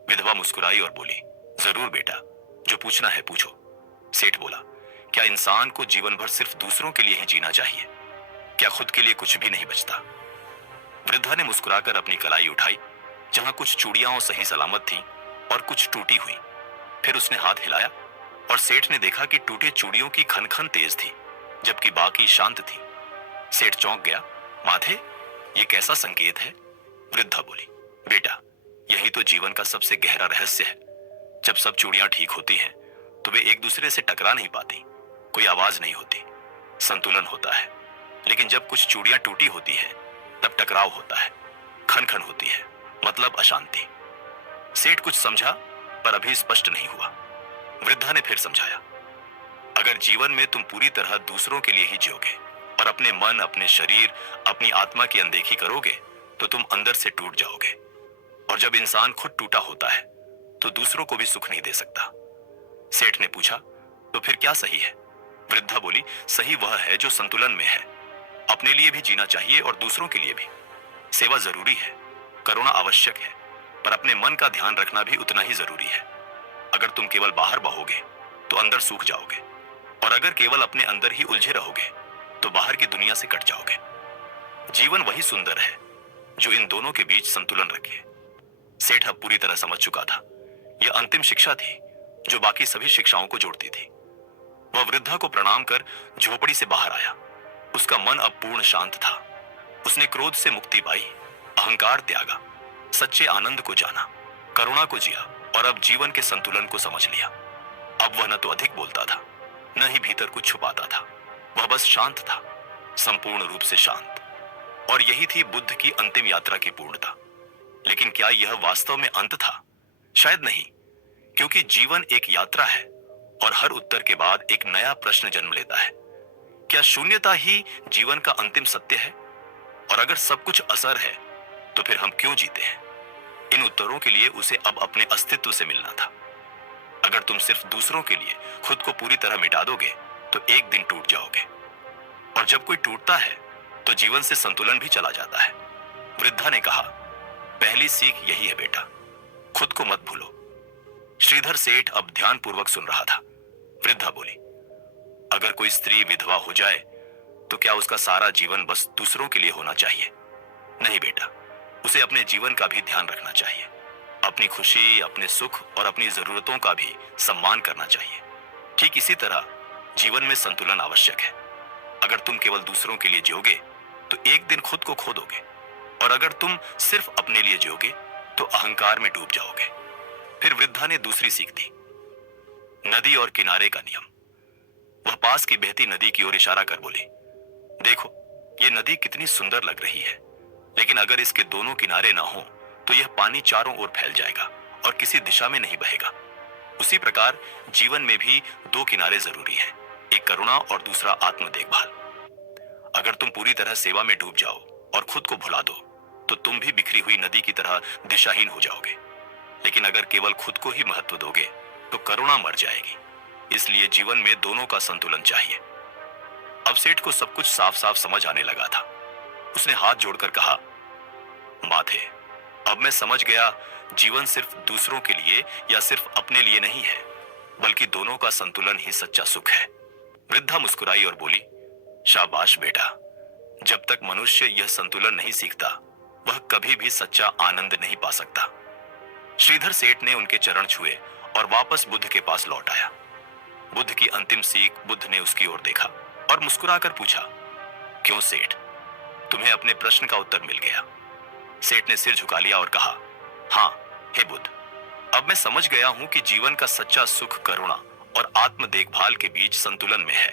विधवा मुस्कुराई और बोली, जरूर बेटा, जो पूछना है पूछो। सेठ बोला, क्या इंसान को जीवन भर सिर्फ दूसरों के लिए ही जीना चाहिए? क्या खुद के लिए कुछ भी नहीं बचता? वृद्धा ने मुस्कुराकर अपनी कलाई उठाई, जहां कुछ चूड़ियां सही सलामत थीं और कुछ टूटी हुई। फिर उसने हाथ हिलाया और सेठ ने देखा कि टूटे चूड़ियों की खनखन तेज थी, जबकि बाकी शांत थी। सेठ चौंक गया। माथे, ये कैसा संकेत है? वृद्धा बोली, बेटा, यही तो जीवन का सबसे गहरा रहस्य है। जब सब चूड़ियां ठीक होती हैं तो वे एक दूसरे से टकरा नहीं पाती, कोई आवाज नहीं होती, संतुलन होता है। लेकिन जब कुछ चूड़ियां टूटी होती हैं तब टकराव होता है, खनखन होती है, मतलब अशांति। सेठ कुछ समझा पर अभी स्पष्ट नहीं हुआ। वृद्धा ने फिर समझाया, अगर जीवन में तुम पूरी तरह दूसरों के लिए ही जियोगे और अपने मन, अपने शरीर, अपनी आत्मा की अनदेखी करोगे तो तुम अंदर से टूट जाओगे। और जब इंसान खुद टूटा होता है तो दूसरों को भी सुख नहीं दे सकता। सेठ ने पूछा, तो फिर क्या सही है? वृद्धा बोली, सही वह है जो संतुलन में है। अपने लिए भी जीना चाहिए और दूसरों के लिए भी। सेवा जरूरी है, करुणा आवश्यक है, पर अपने मन का ध्यान रखना भी उतना ही जरूरी है। अगर तुम केवल बाहर बहोगे तो अंदर सूख जाओगे, और अगर केवल अपने अंदर ही उलझे रहोगे तो बाहर की दुनिया से कट जाओगे। जीवन वही सुंदर है जो इन दोनों के बीच संतुलन रखे। सेठ अब पूरी तरह समझ चुका था। यह अंतिम शिक्षा थी जो बाकी सभी शिक्षाओं को जोड़ती थी। वह वृद्धा को प्रणाम कर झोपड़ी से बाहर आया। उसका मन अब पूर्ण शांत था। उसने क्रोध से मुक्ति पाई, अहंकार त्यागा, सच्चे आनंद को जाना, करुणा को जिया और अब जीवन के संतुलन को समझ लिया। अब वह न तो अधिक बोलता था, न ही भीतर कुछ छुपाता था। वह बस शांत था, संपूर्ण रूप से शांत। और यही थी बुद्ध की अंतिम यात्रा की पूर्णता। लेकिन क्या यह वास्तव में अंत था? शायद नहीं, क्योंकि जीवन एक यात्रा है और हर उत्तर के बाद एक नया प्रश्न जन्म लेता है। क्या शून्यता ही जीवन का अंतिम सत्य है? और अगर सब कुछ असर है तो फिर हम क्यों जीते हैं? इन उत्तरों के लिए उसे अब अपने अस्तित्व से मिलना था। अगर तुम सिर्फ दूसरों के लिए खुद को पूरी तरह मिटा दोगे तो एक दिन टूट जाओगे, और जब कोई टूटता है तो जीवन से संतुलन भी चला जाता है। वृद्धा ने कहा, पहली सीख यही है बेटा, खुद को मत भूलो। श्रीधर सेठ अब ध्यानपूर्वक सुन रहा था। वृद्धा बोली, अगर कोई स्त्री विधवा हो जाए तो क्या उसका सारा जीवन बस दूसरों के लिए होना चाहिए? नहीं बेटा, उसे अपने जीवन का भी ध्यान रखना चाहिए। अपनी खुशी, अपने सुख और अपनी जरूरतों का भी सम्मान करना चाहिए। ठीक इसी तरह जीवन में संतुलन आवश्यक है। अगर तुम केवल दूसरों के लिए जियोगे तो एक दिन खुद को खो दोगे, और अगर तुम सिर्फ अपने लिए जियोगे तो अहंकार में डूब जाओगे। फिर वृद्धा ने दूसरी सीख दी, नदी और किनारे का नियम। वह पास की बहती नदी की ओर इशारा कर बोली, देखो, यह नदी कितनी सुंदर लग रही है, लेकिन अगर इसके दोनों किनारे ना हो तो यह पानी चारों ओर फैल जाएगा और किसी दिशा में नहीं बहेगा। उसी प्रकार जीवन में भी दो किनारे जरूरी है, एक करुणा और दूसरा आत्म देखभाल। अगर तुम पूरी तरह सेवा में डूब जाओ और खुद को भुला दो तो तुम भी बिखरी हुई नदी की तरह दिशाहीन हो जाओगे। लेकिन अगर केवल खुद को ही महत्व दोगे तो करुणा मर जाएगी। इसलिए जीवन में दोनों का संतुलन चाहिए। अब सेठ को सब कुछ साफ साफ समझ आने लगा था। उसने हाथ जोड़कर कहा, माथे, अब मैं समझ गया, जीवन सिर्फ दूसरों के लिए या सिर्फ अपने लिए नहीं है, बल्कि दोनों का संतुलन ही सच्चा सुख है। वृद्धा मुस्कुराई और बोली, शाबाश बेटा, जब तक मनुष्य यह संतुलन नहीं सीखता, वह कभी भी सच्चा आनंद नहीं पा सकता। श्रीधर सेठ ने उनके चरण छुए और वापस बुद्ध के पास लौट आया। बुद्ध की अंतिम सीख बुद्ध ने उसकी ओर देखा और मुस्कुराकर पूछा, क्यों सेठ, तुम्हें अपने प्रश्न का उत्तर मिल गया? सेठ ने सिर झुका लिया और कहा, हां हे बुद्ध, अब मैं समझ गया हूं कि जीवन का सच्चा सुख करुणा और आत्म देखभाल के बीच संतुलन में है।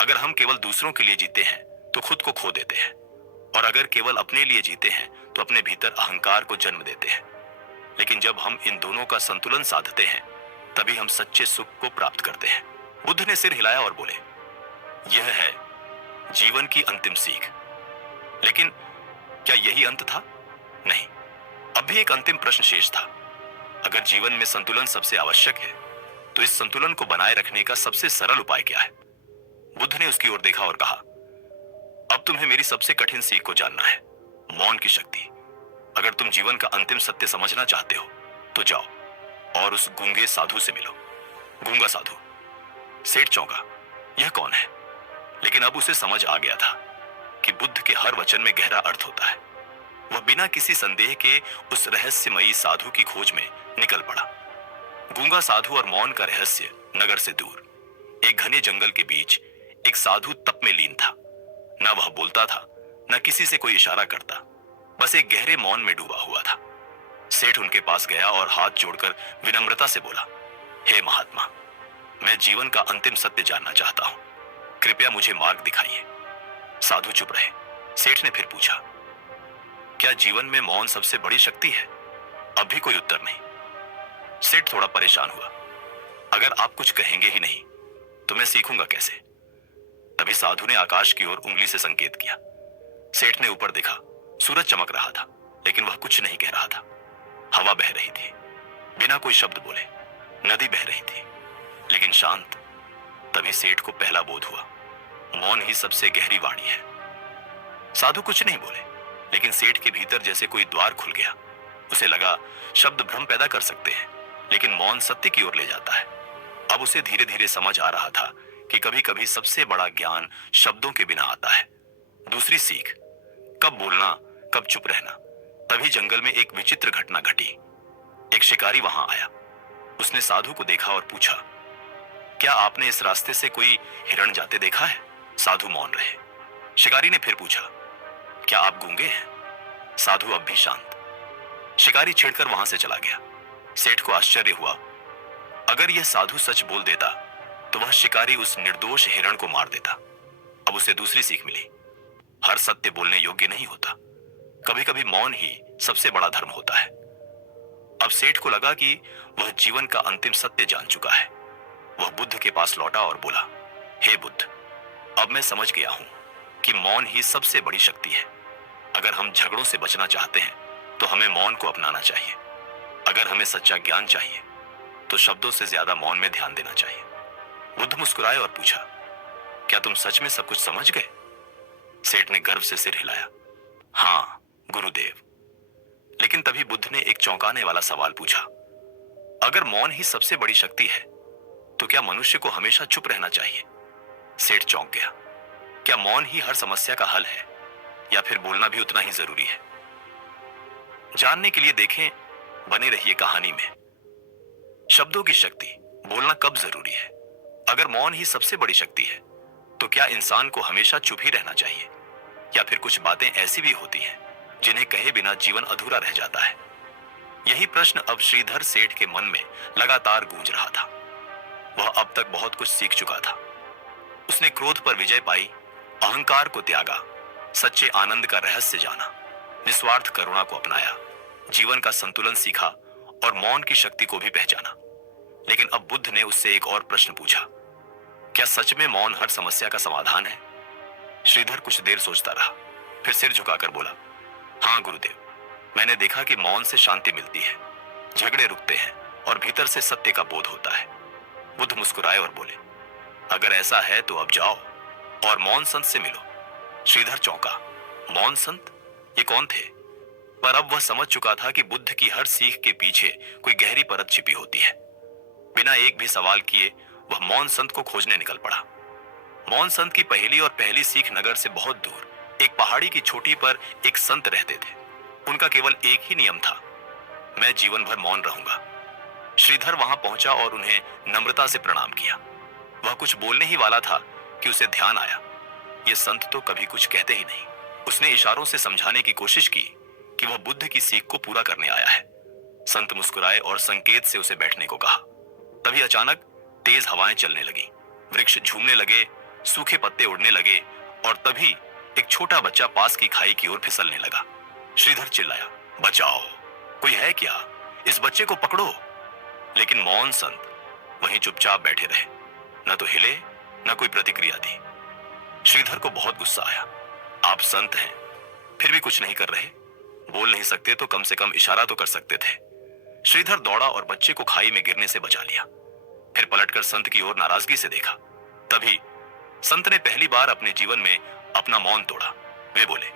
अगर हम केवल दूसरों के लिए जीते हैं तो खुद को खो देते हैं, और अगर केवल अपने लिए जीते हैं तो अपने भीतर अहंकार को जन्म देते हैं। लेकिन जब हम इन दोनों का संतुलन साधते हैं, तभी हम सच्चे सुख को प्राप्त करते हैं। बुद्ध ने सिर हिलाया और बोले, यह है जीवन की अंतिम सीख। लेकिन क्या यही अंत था? नहीं, अब भी एक अंतिम प्रश्न शेष था। अगर जीवन में संतुलन सबसे आवश्यक है, तो इस संतुलन को बनाए रखने का सबसे सरल उपाय क्या है? बुद्ध ने उसकी ओर देखा और कहा, अब तुम्हें मेरी सबसे कठिन सीख को जानना है, मौन की शक्ति। अगर तुम जीवन का अंतिम सत्य समझना चाहते हो तो जाओ और उस गूंगे साधु से मिलो। गूंगा साधु? सेठ चौंका, यह कौन है? लेकिन अब उसे समझ आ गया था कि बुद्ध के हर वचन में गहरा अर्थ होता है। वह बिना किसी संदेह के उस रहस्यमयी साधु की खोज में निकल पड़ा। गूंगा साधु और मौन का रहस्य नगर से दूर एक घने जंगल के बीच एक साधु तप में लीन था। न वह बोलता था, न किसी से कोई इशारा करता, बस एक गहरे मौन में डूबा हुआ था। सेठ उनके पास गया और हाथ जोड़कर विनम्रता से बोला, हे महात्मा, मैं जीवन का अंतिम सत्य जानना चाहता हूं, कृपया मुझे मार्ग दिखाइए। साधु चुप रहे। सेठ ने फिर पूछा, क्या जीवन में मौन सबसे बड़ी शक्ति है? अब भी कोई उत्तर नहीं। सेठ थोड़ा परेशान हुआ, अगर आप कुछ कहेंगे ही नहीं तो मैं सीखूंगा कैसे? तभी साधु ने आकाश की ओर उंगली से संकेत किया। सेठ ने ऊपर देखा, सूरज चमक रहा था, लेकिन वह कुछ नहीं कह रहा था। हवा बह रही थी, बिना कोई शब्द बोले। नदी बह रही थी, लेकिन शांत। तभी सेठ को पहला बोध हुआ, मौन ही सबसे गहरी वाणी है। साधु कुछ नहीं बोले, लेकिन सेठ के भीतर जैसे कोई द्वार खुल गया। उसे लगा शब्द भ्रम पैदा कर सकते हैं, लेकिन मौन सत्य की ओर ले जाता है। अब उसे धीरे धीरे समझ आ रहा था कि कभी कभी सबसे बड़ा ज्ञान शब्दों के बिना आता है। दूसरी सीख, कब बोलना कब चुप रहना। तभी जंगल में एक विचित्र घटना घटी। एक शिकारी वहां आया। उसने साधु को देखा और पूछा, क्या आपने इस रास्ते से कोई हिरण जाते देखा है? साधु मौन रहे। शिकारी ने फिर पूछा, क्या आप गूंगे हैं? साधु अब भी शांत। शिकारी छिड़कर वहां से चला गया। सेठ को आश्चर्य हुआ, अगर यह साधु सच बोल देता तो वह शिकारी उस निर्दोष हिरण को मार देता। अब उसे दूसरी सीख मिली, हर सत्य बोलने योग्य नहीं होता, कभी कभी मौन ही सबसे बड़ा धर्म होता है। अब सेठ को लगा कि वह जीवन का अंतिम सत्य जान चुका है। वह बुद्ध के पास लौटा और बोला, हे बुद्ध, अब मैं समझ गया हूं कि मौन ही सबसे बड़ी शक्ति है। अगर हम झगड़ों से बचना चाहते हैं तो हमें मौन को अपनाना चाहिए। अगर हमें सच्चा ज्ञान चाहिए तो शब्दों से ज्यादा मौन में ध्यान देना चाहिए। बुद्ध मुस्कुराए और पूछा, क्या तुम सच में सब कुछ समझ गए? सेठ ने गर्व से सिर हिलाया, हां गुरुदेव। लेकिन तभी बुद्ध ने एक चौंकाने वाला सवाल पूछा, अगर मौन ही सबसे बड़ी शक्ति है तो क्या मनुष्य को हमेशा चुप रहना चाहिए? सेठ चौंक गया। क्या मौन ही हर समस्या का हल है, या फिर बोलना भी उतना ही जरूरी है? जानने के लिए देखें, बने रहिए कहानी में। शब्दों की शक्ति, बोलना कब जरूरी है। अगर मौन ही सबसे बड़ी शक्ति है तो क्या इंसान को हमेशा चुप ही रहना चाहिए, या फिर कुछ बातें ऐसी भी होती हैं जिन्हें कहे बिना जीवन अधूरा रह जाता है? यही प्रश्न अब श्रीधर सेठ के मन में लगातार गूंज रहा था। वह अब तक बहुत कुछ सीख चुका था। उसने क्रोध पर विजय पाई, अहंकार को त्यागा, सच्चे आनंद का रहस्य जाना, निस्वार्थ करुणा को अपनाया, जीवन का संतुलन सीखा और मौन की शक्ति को भी पहचाना। लेकिन अब बुद्ध ने उससे एक और प्रश्न पूछा, क्या सच में मौन हर समस्या का समाधान है? श्रीधर कुछ देर सोचता रहा, फिर सिर झुकाकर बोला, हां गुरुदेव, मैंने देखा कि मौन से शांति मिलती है, झगड़े रुकते हैं और भीतर से सत्य का बोध होता है। बुद्ध मुस्कुराए और बोले, अगर ऐसा है तो अब जाओ और मौन संत से मिलो। श्रीधर चौंका। मौन संत? ये कौन थे? पर अब वह समझ चुका था कि बुद्ध की हर सीख के पीछे कोई गहरी परत छिपी होती है। बिना एक भी सवाल किए वह मौन संत को खोजने निकल पड़ा। मौन संत की पहली और पहली सीख नगर से बहुत दूर एक पहाड़ी की चोटी पर एक संत रहते थे। उनका केवल एक ही नियम था, मैं जीवन भर मौन रहूंगा। श्रीधर वहां पहुंचा और उन्हें नम्रता से प्रणाम किया। वह कुछ बोलने ही वाला था कि उसे ध्यान आया, ये संत तो कभी कुछ कहते ही नहीं। उसने इशारों से समझाने की कोशिश की कि वह बुद्ध की सीख को पूरा करने आया है। संत मुस्कुराए और संकेत से उसे बैठने को कहा। तभी अचानक तेज हवाएं चलने लगी, वृक्ष झूमने लगे, सूखे पत्ते उड़ने लगे और तभी एक छोटा बच्चा पास की खाई की ओर फिसलने लगा। श्रीधर चिल्लाया, बचाओ, कोई है क्या? इस बच्चे को पकड़ो। लेकिन मौन संत वहीं चुपचाप बैठे रहे, न तो हिले न कोई प्रतिक्रिया दी। श्रीधर को बहुत गुस्सा आया। आप संत हैं, फिर भी कुछ नहीं कर रहे? बोल नहीं सकते तो कम से कम इशारा तो कर सकते थे। श्रीधर दौड़ा और बच्चे को खाई में गिरने से बचा लिया। फिर पलटकर संत की ओर नाराजगी से देखा। तभी संत ने पहली बार अपने जीवन में अपना मौन तोड़ा। वे बोले,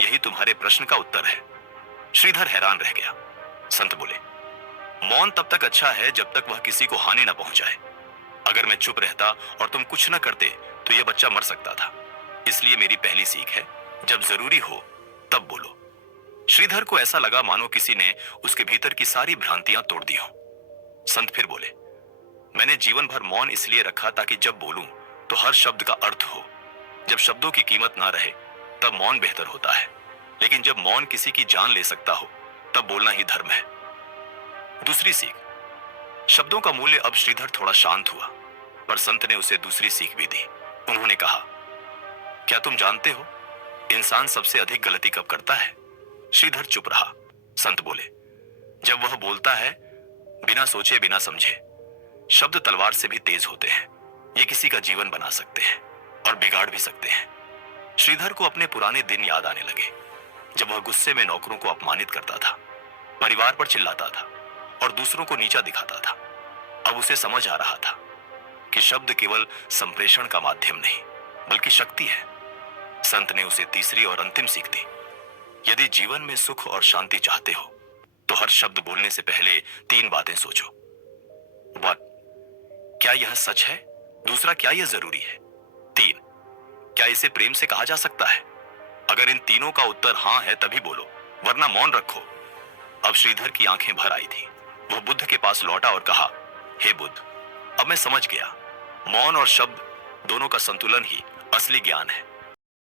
यही तुम्हारे प्रश्न का उत्तर है। श्रीधर हैरान रह गया। संत बोले, मौन तब तक अच्छा है जब तक वह किसी को हानि न पहुंचाए। अगर मैं चुप रहता और तुम कुछ न करते तो यह बच्चा मर सकता था। इसलिए मेरी पहली सीख है, जब जरूरी हो तब बोलो। श्रीधर को ऐसा लगा मानो किसी ने उसके भीतर की सारी भ्रांतियां तोड़ दी हो। संत फिर बोले, मैंने जीवन भर मौन इसलिए रखा ताकि जब बोलूं तो हर शब्द का अर्थ हो। जब शब्दों की कीमत ना रहे तब मौन बेहतर होता है, लेकिन जब मौन किसी की जान ले सकता हो तब बोलना ही धर्म है। दूसरी सीख। शब्दों का मूल्य। अब श्रीधर थोड़ा शांत हुआ, पर संत ने उसे दूसरी सीख भी दी। उन्होंने कहा, क्या तुम जानते हो इंसान सबसे अधिक गलती कब करता है? श्रीधर चुप रहा। संत बोले, जब वह बोलता है बिना सोचे बिना समझे। शब्द तलवार से भी तेज होते हैं, ये किसी का जीवन बना सकते हैं और बिगाड़ भी सकते हैं। श्रीधर को अपने पुराने दिन याद आने लगे, जब वह गुस्से में नौकरों को अपमानित करता था, परिवार पर चिल्लाता था और दूसरों को नीचा दिखाता था। अब उसे समझ आ रहा था कि शब्द केवल संप्रेषण का माध्यम नहीं बल्कि शक्ति है। संत ने उसे तीसरी और अंतिम सीख दी। यदि जीवन में सुख और शांति चाहते हो तो हर शब्द बोलने से पहले 3 बातें सोचो। 1, क्या यह सच है? दूसरा, क्या यह जरूरी है? 3, क्या इसे प्रेम से कहा जा सकता है? अगर इन तीनों का उत्तर हां है तभी बोलो, वरना मौन रखो। अब श्रीधर की आंखें भर आई थी। वह बुद्ध के पास लौटा और कहा, हे बुद्ध, अब मैं समझ गया, मौन और शब्द दोनों का संतुलन ही असली ज्ञान है।